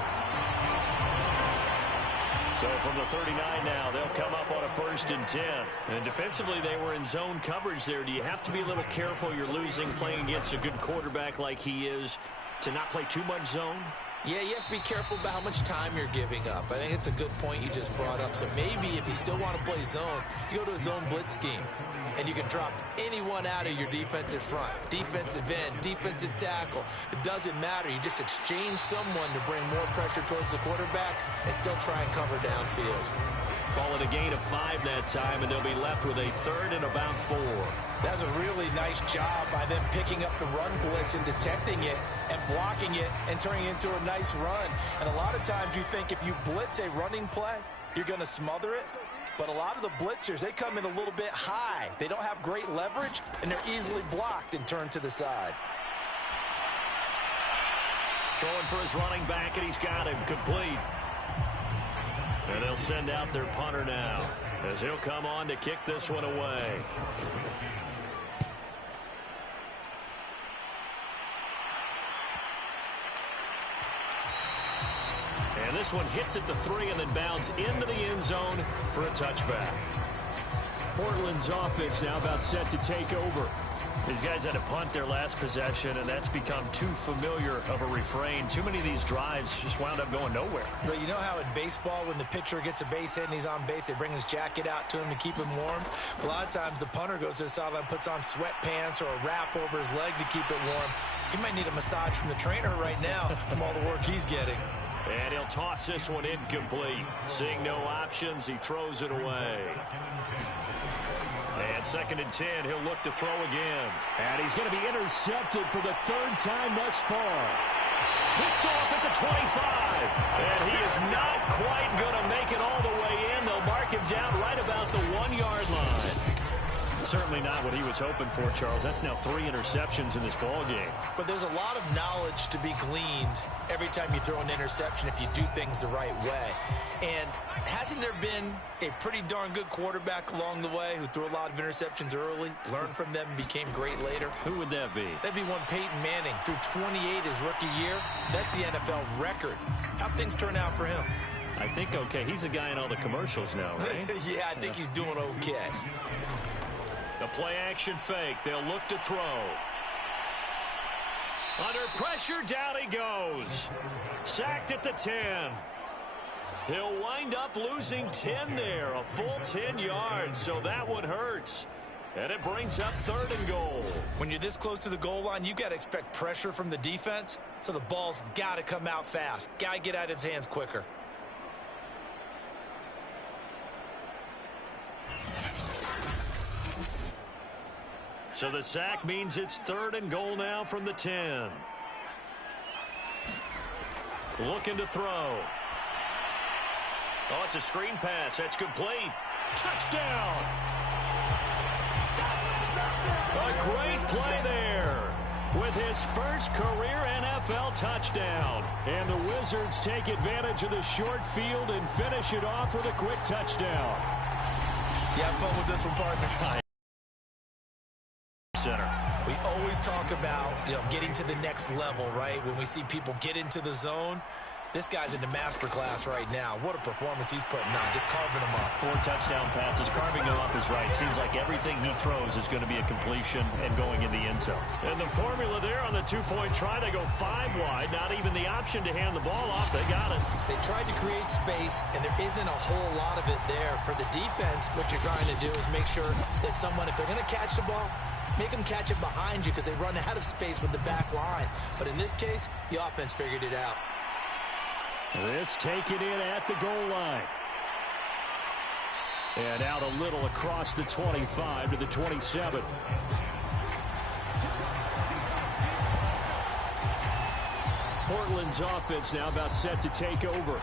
So from the 39 now, they'll come up on a 1st and 10. And defensively, they were in zone coverage there. Do you have to be a little careful? You're losing playing against a good quarterback like he is to not play too much zone? Yeah, you have to be careful about how much time you're giving up. I think it's a good point you just brought up. So maybe if you still want to play zone, you go to a zone blitz scheme. And you can drop anyone out of your defensive front. Defensive end, defensive tackle. It doesn't matter. You just exchange someone to bring more pressure towards the quarterback and still try and cover downfield. Call it a gain of 5 that time, and they'll be left with a third and about 4. That's a really nice job by them picking up the run blitz and detecting it and blocking it and turning it into a nice run. And a lot of times you think if you blitz a running play, you're going to smother it. But a lot of the blitzers, they come in a little bit high. They don't have great leverage, and they're easily blocked and turned to the side. Throwing for his running back, and he's got him complete. And they'll send out their punter now, as he'll come on to kick this one away. And this one hits at the 3 and then bounds into the end zone for a touchback. Portland's offense now about set to take over. These guys had to punt their last possession, and that's become too familiar of a refrain. Too many of these drives just wound up going nowhere. But you know how in baseball, when the pitcher gets a base hit and he's on base, they bring his jacket out to him to keep him warm? A lot of times the punter goes to the sideline, puts on sweatpants or a wrap over his leg to keep it warm. He might need a massage from the trainer right now from all the work he's getting. And he'll toss this one incomplete. Seeing no options, he throws it away. And 2nd and 10, he'll look to throw again. And he's going to be intercepted for the 3rd time thus far. Picked off at the 25. And he is not quite going to make it all the way in. They'll mark him down right about the 1-yard line. Certainly not what he was hoping for, Charles. That's now 3 interceptions in this ball game. But there's a lot of knowledge to be gleaned every time you throw an interception if you do things the right way. And hasn't there been a pretty darn good quarterback along the way who threw a lot of interceptions early, learned from them, and became great later? Who would that be? That'd be one Peyton Manning. Threw 28 his rookie year. That's the NFL record. How'd things turn out for him? I think okay. He's a guy in all the commercials now, right? Yeah, I think he's doing okay. The play-action fake. They'll look to throw. Under pressure, down he goes. Sacked at the 10. He'll wind up losing 10 there, a full 10 yards, so that one hurts. And it brings up 3rd and goal. When you're this close to the goal line, you've got to expect pressure from the defense, so the ball's got to come out fast. Got to get out of his hands quicker. So the sack means it's 3rd and goal now from the 10. Looking to throw. Oh, it's a screen pass. That's complete. Touchdown! A great play there with his first career NFL touchdown. And the Wizards take advantage of the short field and finish it off with a quick touchdown. You have fun with this one, partner. Center. We always talk about, getting to the next level, right? When we see people get into the zone, this guy's in the master class right now. What a performance he's putting on, just carving them up. 4 touchdown passes. Carving them up is right. Seems like everything he throws is going to be a completion and going in the end zone. And the formula there on the 2-point try, they go 5 wide. Not even the option to hand the ball off. They got it. They tried to create space, and there isn't a whole lot of it there. For the defense, what you're trying to do is make sure that someone, if they're going to catch the ball, make them catch it behind you because they run out of space with the back line. But in this case, the offense figured it out. This taken in at the goal line. And out a little across the 25 to the 27. Portland's offense now about set to take over.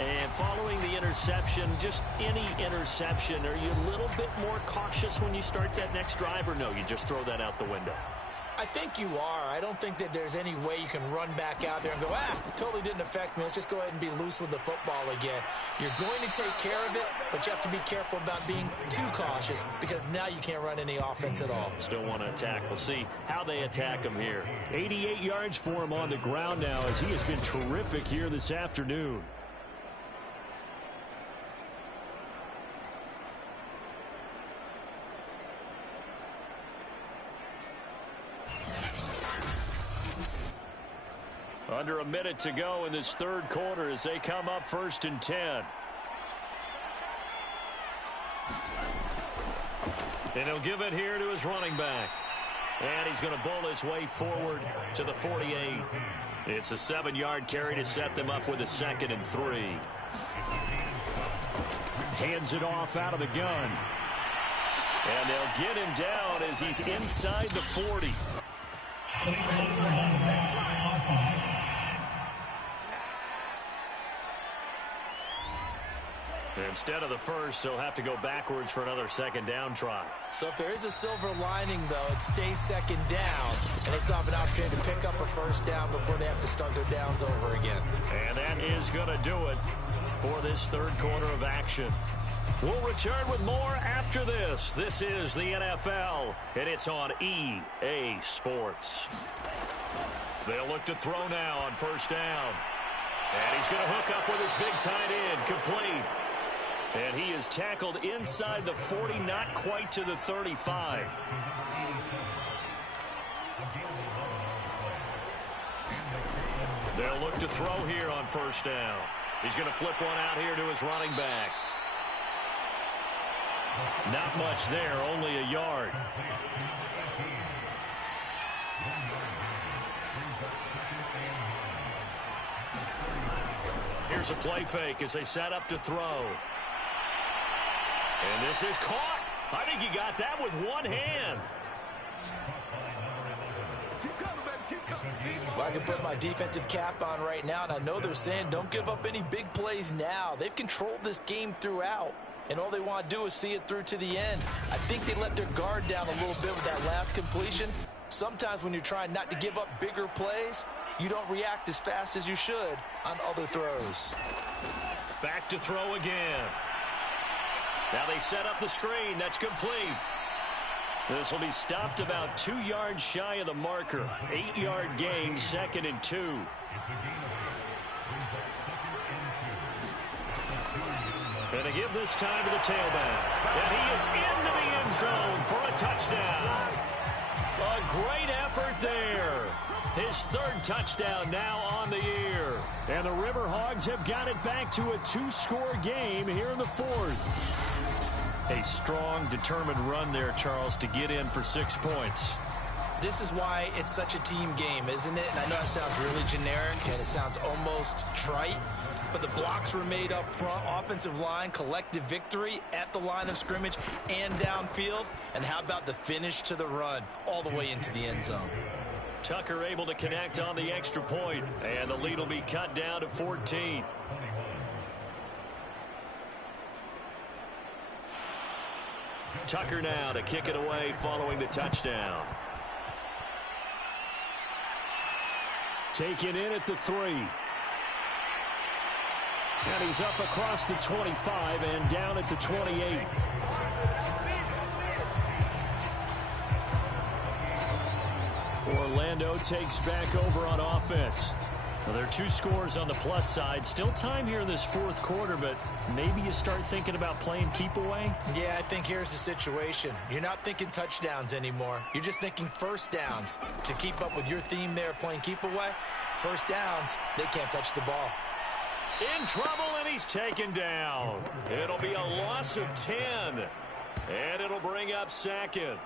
And following the interception, just any interception, are you a little bit more cautious when you start that next drive, or no, you just throw that out the window? I think you are. I don't think that there's any way you can run back out there and go, it totally didn't affect me. Let's just go ahead and be loose with the football again. You're going to take care of it, but you have to be careful about being too cautious because now you can't run any offense at all. Still want to attack. We'll see how they attack him here. 88 yards for him on the ground now as he has been terrific here this afternoon. Under a minute to go in this 3rd quarter as they come up 1st and 10. And he'll give it here to his running back. And he's going to bowl his way forward to the 48. It's a 7-yard carry to set them up with a 2nd and 3. Hands it off out of the gun. And they'll get him down as he's inside the 40. Instead of the first, they'll have to go backwards for another second down try. So if there is a silver lining, though, it stays second down, and they still have an opportunity to pick up a first down before they have to start their downs over again. And that is going to do it for this third quarter of action. We'll return with more after this. This is the NFL, and it's on EA Sports. They'll look to throw now on first down. And he's going to hook up with his big tight end, complete. And he is tackled inside the 40, not quite to the 35. They'll look to throw here on first down. He's going to flip one out here to his running back. Not much there, only a yard. Here's a play fake as they set up to throw. And this is caught. I think he got that with one hand. Well, I can put my defensive cap on right now, and I know they're saying don't give up any big plays now. They've controlled this game throughout, and all they want to do is see it through to the end. I think they let their guard down a little bit with that last completion. Sometimes when you're trying not to give up bigger plays, you don't react as fast as you should on other throws. Back to throw again. Now they set up the screen. That's complete. This will be stopped about 2 yards shy of the marker. 8-yard gain, 2nd and 2. Going to give this time to the tailback. And he is into the end zone for a touchdown. A great effort there. His third touchdown now on the year. And the Riverhogs have got it back to a 2-score game here in the 4th. A strong, determined run there, Charles, to get in for 6 points. This is why it's such a team game, isn't it? And I know it sounds really generic and it sounds almost trite, but the blocks were made up front, offensive line, collective victory at the line of scrimmage and downfield. And how about the finish to the run all the way into the end zone? Tucker able to connect on the extra point, and the lead will be cut down to 14. Tucker now to kick it away following the touchdown. Taken in at the 3. And he's up across the 25 and down at the 28. Orlando takes back over on offense. Well, there are 2 scores on the plus side. Still time here in this 4th quarter, but maybe you start thinking about playing keep away? Yeah, I think here's the situation. You're not thinking touchdowns anymore. You're just thinking first downs. To keep up with your theme there, playing keep away, first downs, they can't touch the ball. In trouble, and he's taken down. It'll be a loss of 10, and it'll bring up 2nd.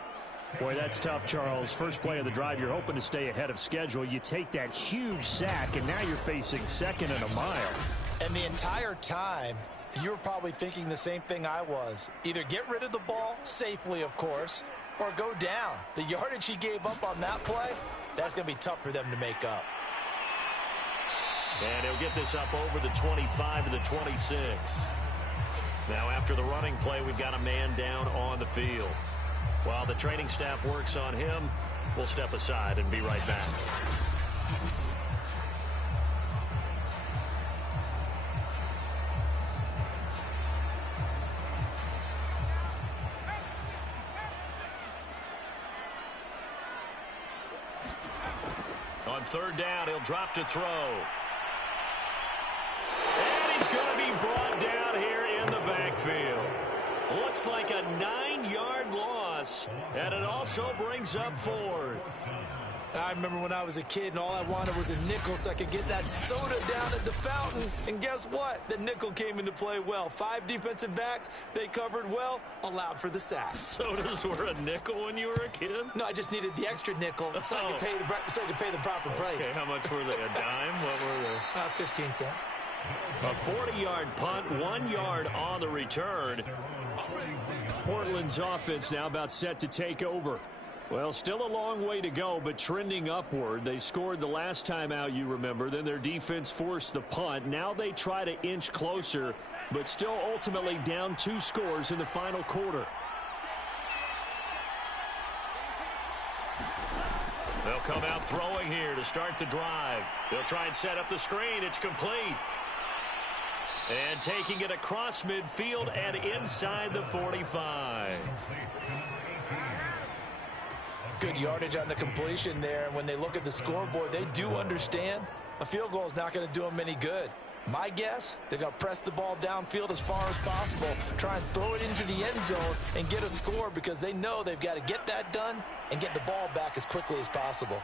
Boy, that's tough, Charles. First play of the drive, you're hoping to stay ahead of schedule. You take that huge sack, and now you're facing 2nd and a mile. And the entire time, you were probably thinking the same thing I was. Either get rid of the ball, safely, of course, or go down. The yardage he gave up on that play, that's going to be tough for them to make up. And he'll get this up over the 25 to the 26. Now, after the running play, we've got a man down on the field. While the training staff works on him, we'll step aside and be right back. On third down, he'll drop to throw. And he's going to be brought down here in the backfield. Looks like a 9-yard loss, and it also brings up 4th. I remember when I was a kid and all I wanted was a nickel so I could get that soda down at the fountain. And guess what? The nickel came into play well. 5 defensive backs, they covered well, allowed for the sacks. Sodas were a nickel when you were a kid? No, I just needed the extra nickel so I could pay the proper price. Okay, how much were they? A dime? What were they? 15 cents. A 40-yard punt, 1 yard on the return. Portland's offense now about set to take over. Well, still a long way to go, but trending upward. They scored the last time out, you remember. Then their defense forced the punt. Now they try to inch closer, but still ultimately down 2 scores in the final quarter. They'll come out throwing here to start the drive. They'll try and set up the screen. It's complete. And taking it across midfield and inside the 45. Good yardage on the completion there. And when they look at the scoreboard, they do understand a field goal is not going to do them any good. My guess, they're going to press the ball downfield as far as possible, try and throw it into the end zone and get a score because they know they've got to get that done and get the ball back as quickly as possible.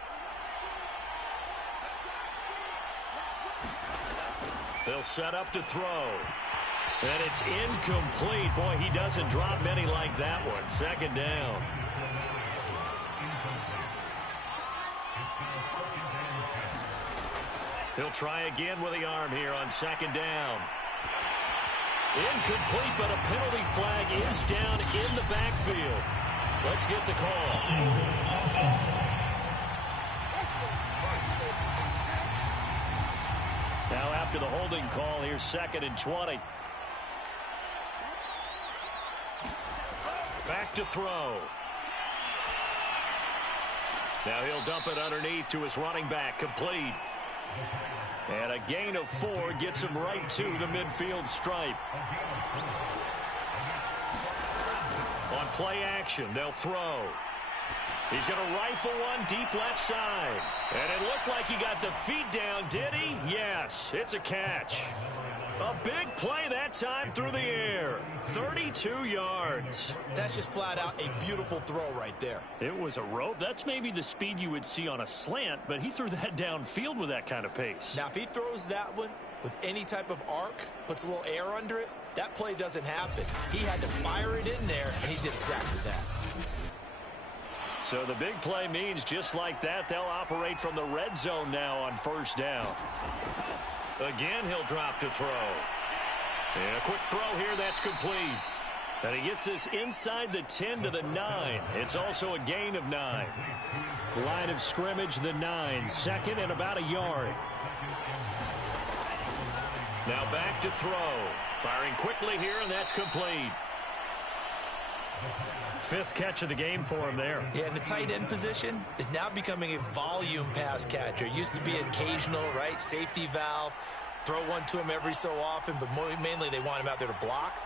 They'll set up to throw. And it's incomplete. Boy, he doesn't drop many like that one. 2nd down. He'll try again with the arm here on 2nd down. Incomplete, but a penalty flag is down in the backfield. Let's get the call. Now after the holding call, here's 2nd and 20. Back to throw. Now he'll dump it underneath to his running back, complete. And a gain of 4 gets him right to the midfield stripe. On play action, they'll throw. He's going to rifle one deep left side. And it looked like he got the feet down, did he? Yes, it's a catch. A big play that time through the air. 32 yards. That's just flat out a beautiful throw right there. It was a rope. That's maybe the speed you would see on a slant, but he threw that downfield with that kind of pace. Now, if he throws that one with any type of arc, puts a little air under it, that play doesn't happen. He had to fire it in there, and he did exactly that. So the big play means just like that, they'll operate from the red zone now on 1st down. Again, he'll drop to throw. And a quick throw here, that's complete. And he gets this inside the 10 to the 9. It's also a gain of 9. Line of scrimmage, the 9. 2nd and about a yard. Now back to throw. Firing quickly here, and that's complete. 5th catch of the game for him there. Yeah, and the tight end position is now becoming a volume pass catcher. It used to be occasional, right? Safety valve. Throw one to him every so often, but mainly they want him out there to block.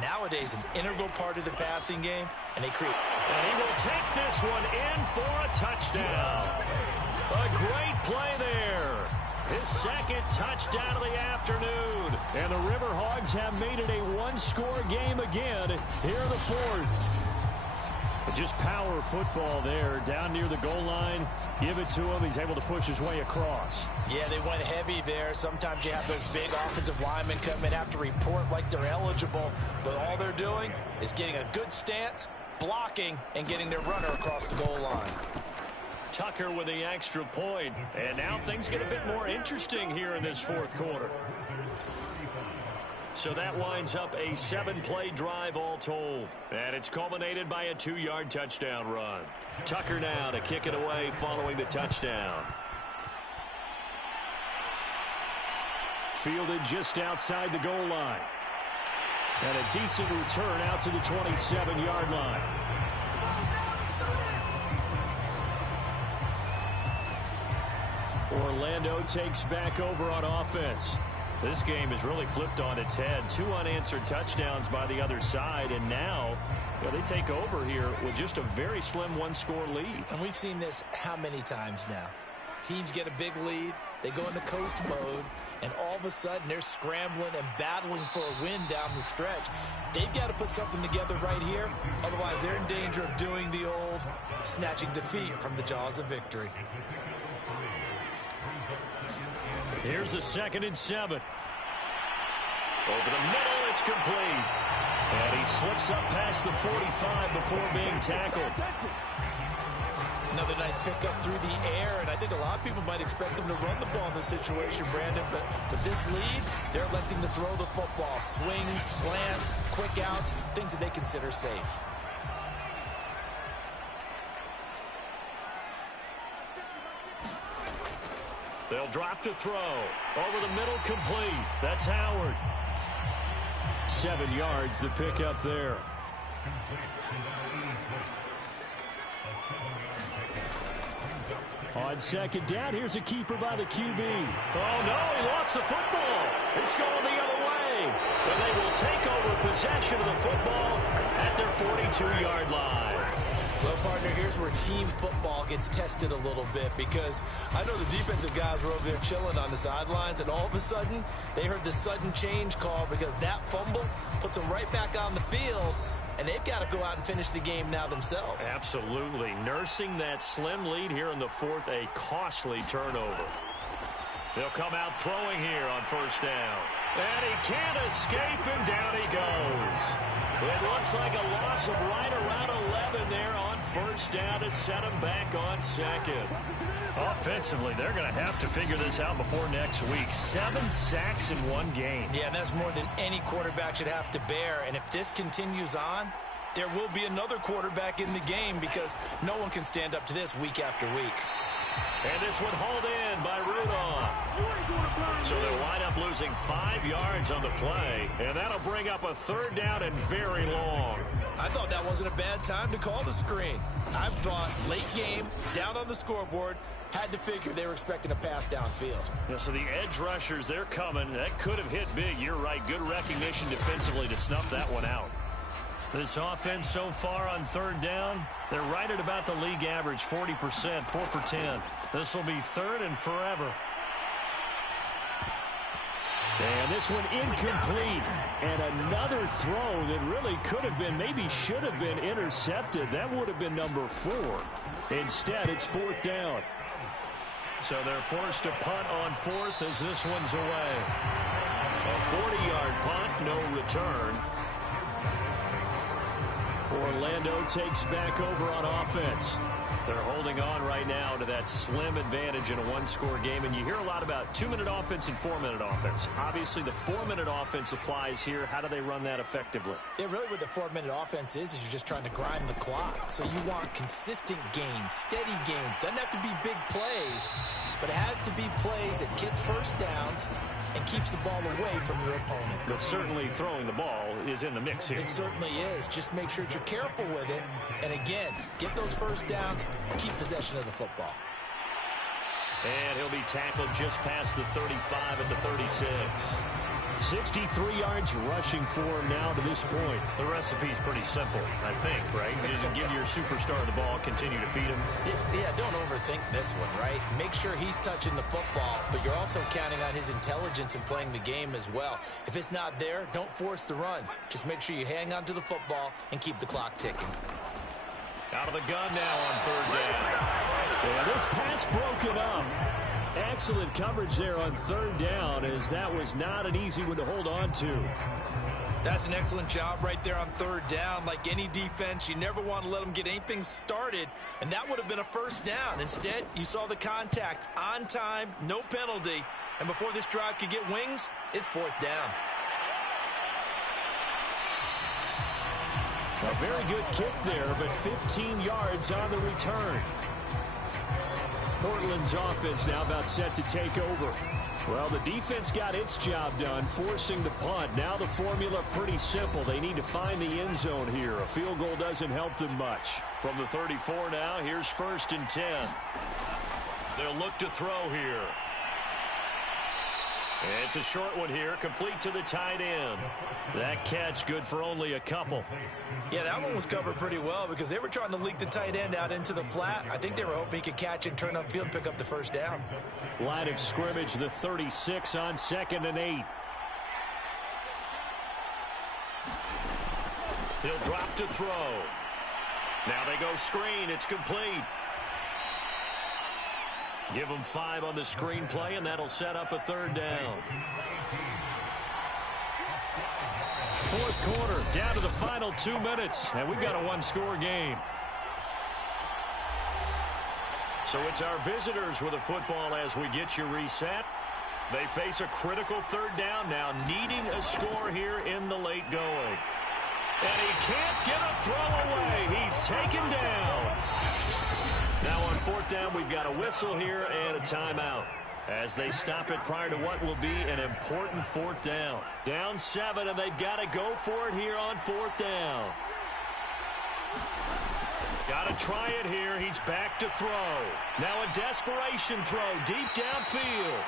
Nowadays, an integral part of the passing game, and they create. And he will take this one in for a touchdown. A great play there. His 2nd touchdown of the afternoon. And the Riverhogs have made it a 1-score game again here in the 4th. Just power football there, down near the goal line. Give it to him. He's able to push his way across. Yeah, they went heavy there. Sometimes you have those big offensive linemen come in, have to report like they're eligible. But all they're doing is getting a good stance, blocking, and getting their runner across the goal line. Tucker with the extra point. And now things get a bit more interesting here in this 4th quarter. So that winds up a 7-play drive all told. And it's culminated by a 2-yard touchdown run. Tucker now to kick it away following the touchdown. Fielded just outside the goal line. And a decent return out to the 27-yard line. Orlando takes back over on offense. This game has really flipped on its head. 2 unanswered touchdowns by the other side, and now they take over here with just a very slim 1-score lead. And we've seen this how many times now? Teams get a big lead, they go into coast mode, and all of a sudden they're scrambling and battling for a win down the stretch. They've got to put something together right here, otherwise they're in danger of doing the old snatching defeat from the jaws of victory. Here's a 2nd and 7. Over the middle, it's complete. And he slips up past the 45 before being tackled. Another nice pickup through the air, and I think a lot of people might expect them to run the ball in this situation, Brandon, but with this lead, they're electing to throw the football. Swings, slants, quick outs, things that they consider safe. They'll drop to throw. Over the middle, complete. That's Howard. 7 yards, the pickup there. On second down, here's a keeper by the QB. Oh, no, he lost the football. It's going the other way. And they will take over possession of the football at their 42-yard line. Well, partner, here's where team football gets tested a little bit, because I know the defensive guys were over there chilling on the sidelines, and all of a sudden, they heard the sudden change call because that fumble puts them right back on the field, and they've got to go out and finish the game now themselves. Absolutely. Nursing that slim lead here in the fourth, a costly turnover. They'll come out throwing here on first down. And he can't escape, and down he goes. It looks like a loss of right around 11 there on first down to set him back on second. Offensively, they're going to have to figure this out before next week. 7 sacks in one game. Yeah, and that's more than any quarterback should have to bear. And if this continues on, there will be another quarterback in the game, because no one can stand up to this week after week. And this one hauled in by Rudolph. So they'll wind up losing 5 yards on the play, and that'll bring up a third down and very long. I thought that wasn't a bad time to call the screen. I thought late game, down on the scoreboard, had to figure they were expecting a pass downfield. Yeah, so the edge rushers, they're coming. That could have hit big. You're right. Good recognition defensively to snuff that one out. This offense so far on third down, they're right at about the league average, 40%, 4 for 10. This will be third and forever. And this one incomplete. And another throw that really could have been, maybe should have been intercepted. That would have been number 4. Instead, it's fourth down. So they're forced to punt on fourth as this one's away. A 40-yard punt, no return. Orlando takes back over on offense. They're holding on right now to that slim advantage in a one-score game. And you hear a lot about 2-minute offense and 4-minute offense. Obviously, the 4-minute offense applies here. How do they run that effectively? Yeah, really what the 4-minute offense is you're just trying to grind the clock. So you want consistent gains, steady gains. Doesn't have to be big plays, but it has to be plays that gets first downs and keeps the ball away from your opponent. But certainly throwing the ball is in the mix here. It certainly is. Just make sure that you're careful with it. And again, get those first downs, keep possession of the football. And he'll be tackled just past the 35 at the 36. 63 yards rushing for him now to this point. The recipe's pretty simple, I think, right? Just give your superstar the ball, continue to feed him. Yeah, don't overthink this one, right? Make sure he's touching the football, but you're also counting on his intelligence in playing the game as well. If it's not there, don't force the run. Just make sure you hang on to the football and keep the clock ticking. Out of the gun now on third down. Yeah, this pass broken up. Excellent coverage there on third down, as that was not an easy one to hold on to. That's an excellent job right there on third down. Like any defense, you never want to let them get anything started, and that would have been a first down. Instead, you saw the contact on time, no penalty, and before this drive could get wings, it's fourth down. A very good kick there, but 15 yards on the return. Portland's offense now about set to take over. Well, the defense got its job done, forcing the punt. Now the formula pretty simple. They need to find the end zone here. A field goal doesn't help them much. From the 34 now, here's 1st and 10. They'll look to throw here. It's a short one here, complete to the tight end. That catch good for only a couple. Yeah, that one was covered pretty well because they were trying to leak the tight end out into the flat. I think they were hoping he could catch and turn upfield and pick up the first down. Line of scrimmage, the 36 on 2nd and 8. He'll drop to throw. Now they go screen. It's complete. Give them 5 on the screen play, and that'll set up a third down. Fourth quarter, down to the final 2 minutes, and we've got a one-score game. So it's our visitors with a football as we get you reset. They face a critical third down now, needing a score here in the late going. And he can't get a throw away. He's taken down. Now on fourth down, we've got a whistle here and a timeout as they stop it prior to what will be an important fourth down. Down 7, and they've got to go for it here on fourth down. Got to try it here. He's back to throw. Now a desperation throw deep downfield.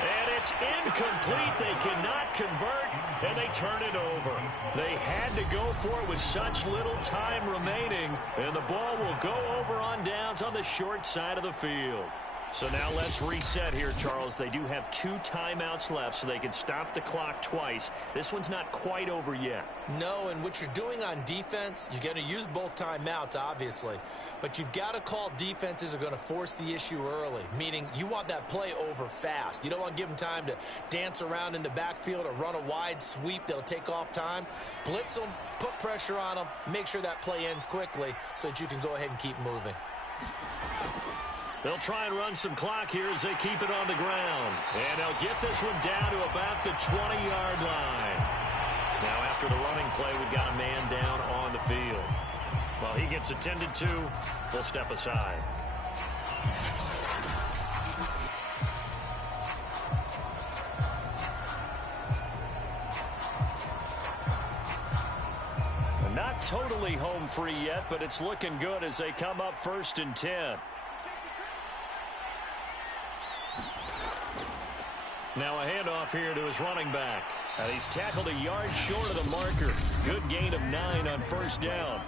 And it's incomplete. They cannot convert, and they turn it over. They had to go for it with such little time remaining, and the ball will go over on downs on the short side of the field. So now let's reset here, Charles. They do have 2 timeouts left, so they can stop the clock twice. This one's not quite over yet. No, and what you're doing on defense, you're going to use both timeouts, obviously. But you've got to call defenses are going to force the issue early, meaning you want that play over fast. You don't want to give them time to dance around in the backfield or run a wide sweep that'll take off time. Blitz them, put pressure on them, make sure that play ends quickly so that you can go ahead and keep moving. They'll try and run some clock here as they keep it on the ground. And they'll get this one down to about the 20-yard line. Now after the running play, we've got a man down on the field. While he gets attended to, we'll step aside. Not totally home free yet, but it's looking good as they come up 1st and 10. Now a handoff here to his running back. And he's tackled a yard short of the marker. Good gain of 9 on first down.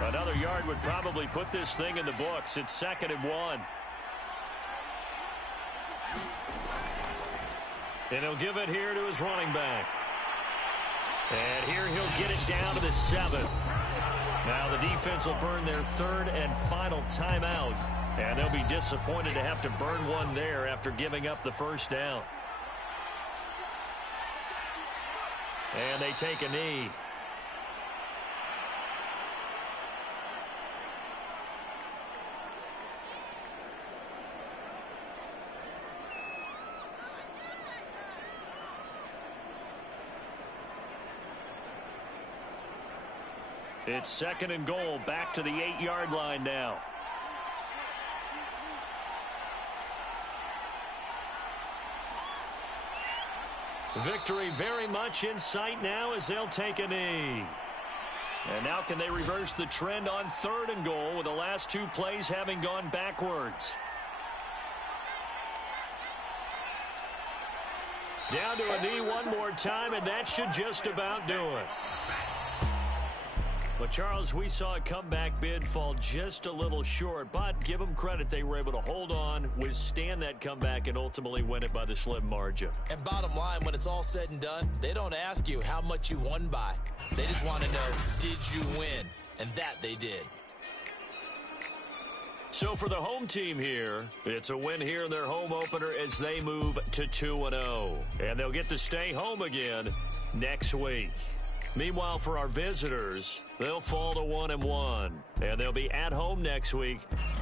Another yard would probably put this thing in the books. It's 2nd and 1. And he'll give it here to his running back. And here he'll get it down to the 7. Now the defense will burn their 3rd and final timeout. And they'll be disappointed to have to burn one there after giving up the first down. And they take a knee. It's 2nd and goal, back to the 8-yard line now. Victory very much in sight now as they'll take a knee. And now can they reverse the trend on 3rd and goal with the last 2 plays having gone backwards? Down to a knee one more time, and that should just about do it. But, Charles, we saw a comeback bid fall just a little short, but give them credit. They were able to hold on, withstand that comeback, and ultimately win it by the slim margin. And bottom line, when it's all said and done, they don't ask you how much you won by. They just want to know, did you win? And that they did. So for the home team here, it's a win here in their home opener as they move to 2-0. And they'll get to stay home again next week. Meanwhile, for our visitors, they'll fall to 1-1, and they'll be at home next week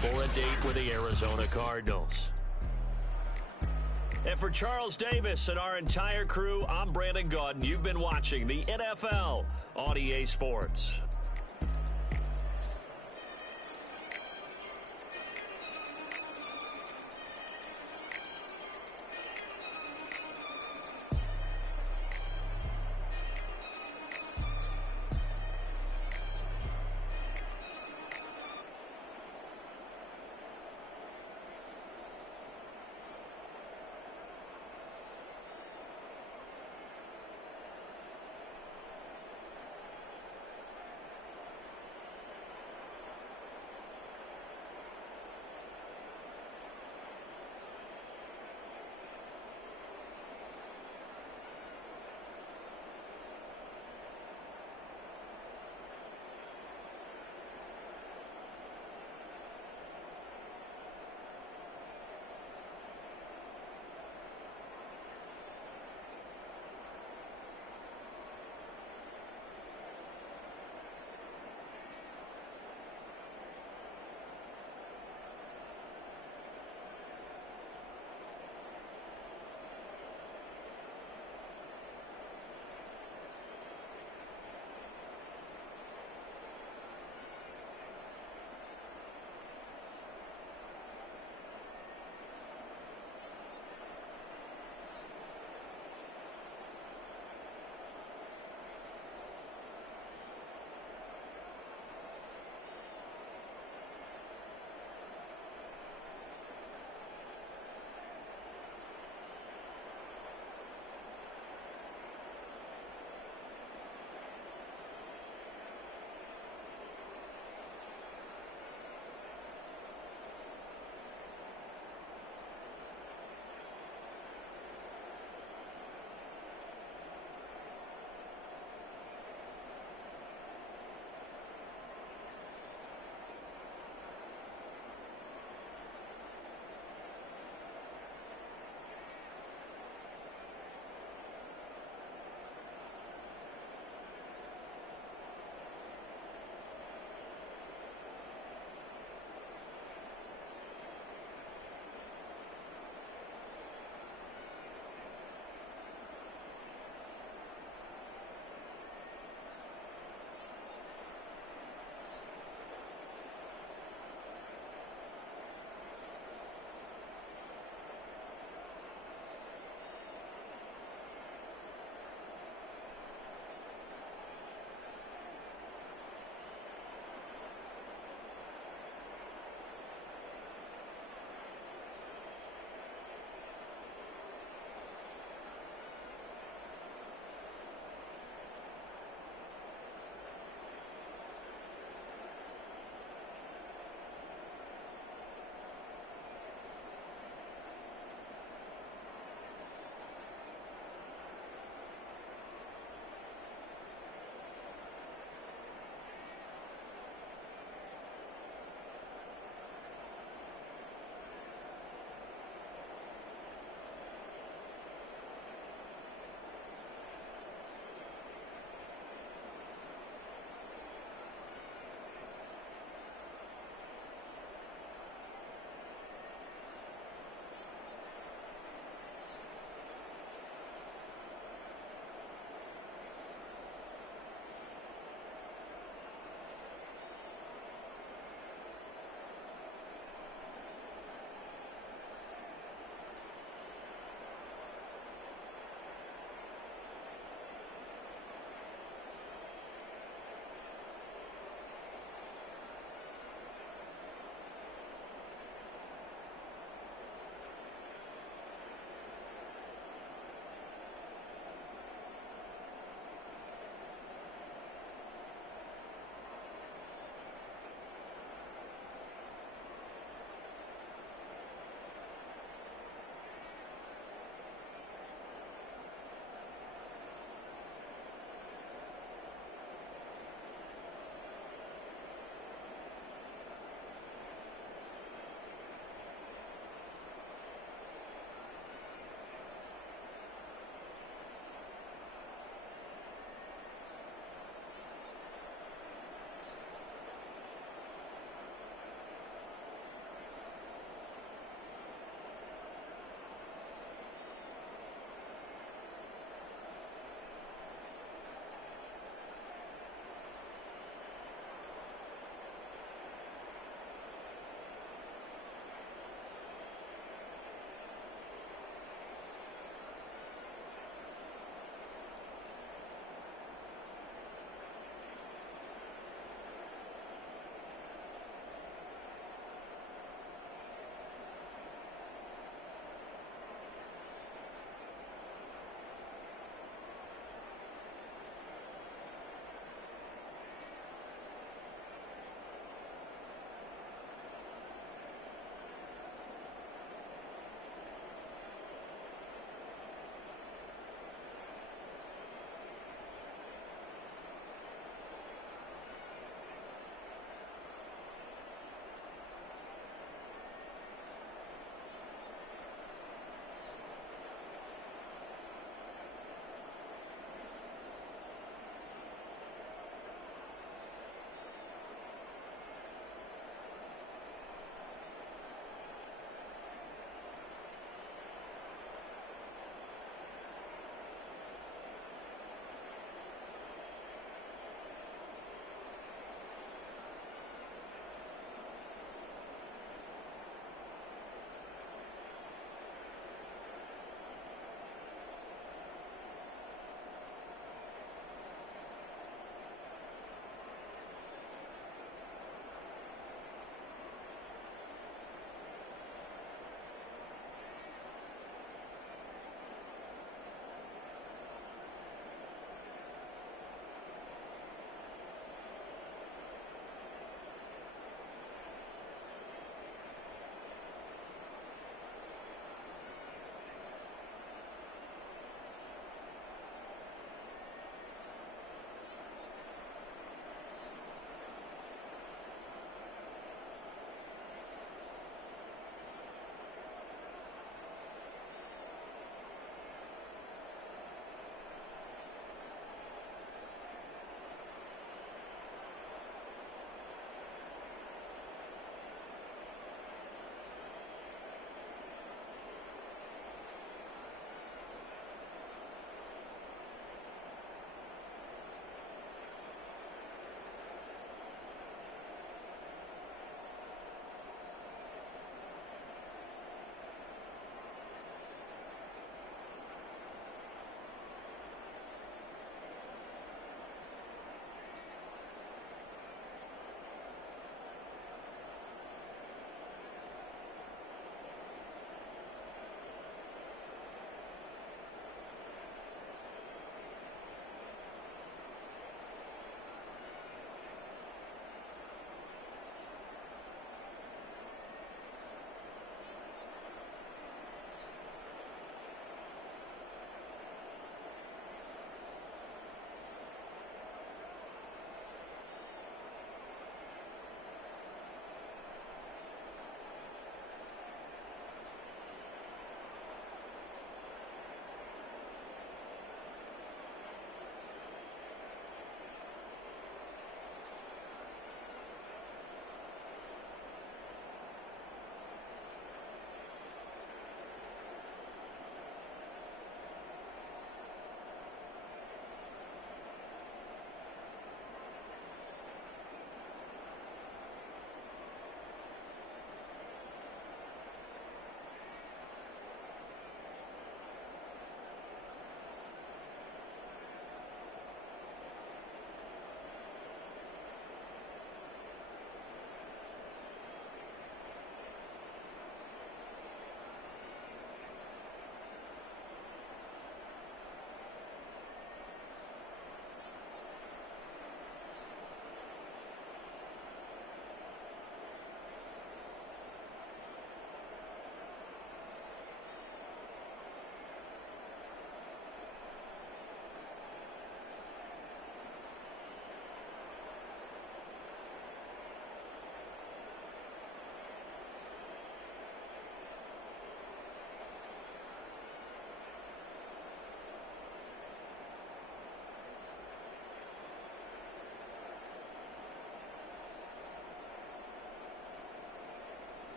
for a date with the Arizona Cardinals. And for Charles Davis and our entire crew, I'm Brandon Gaudin. You've been watching the NFL on EA Sports.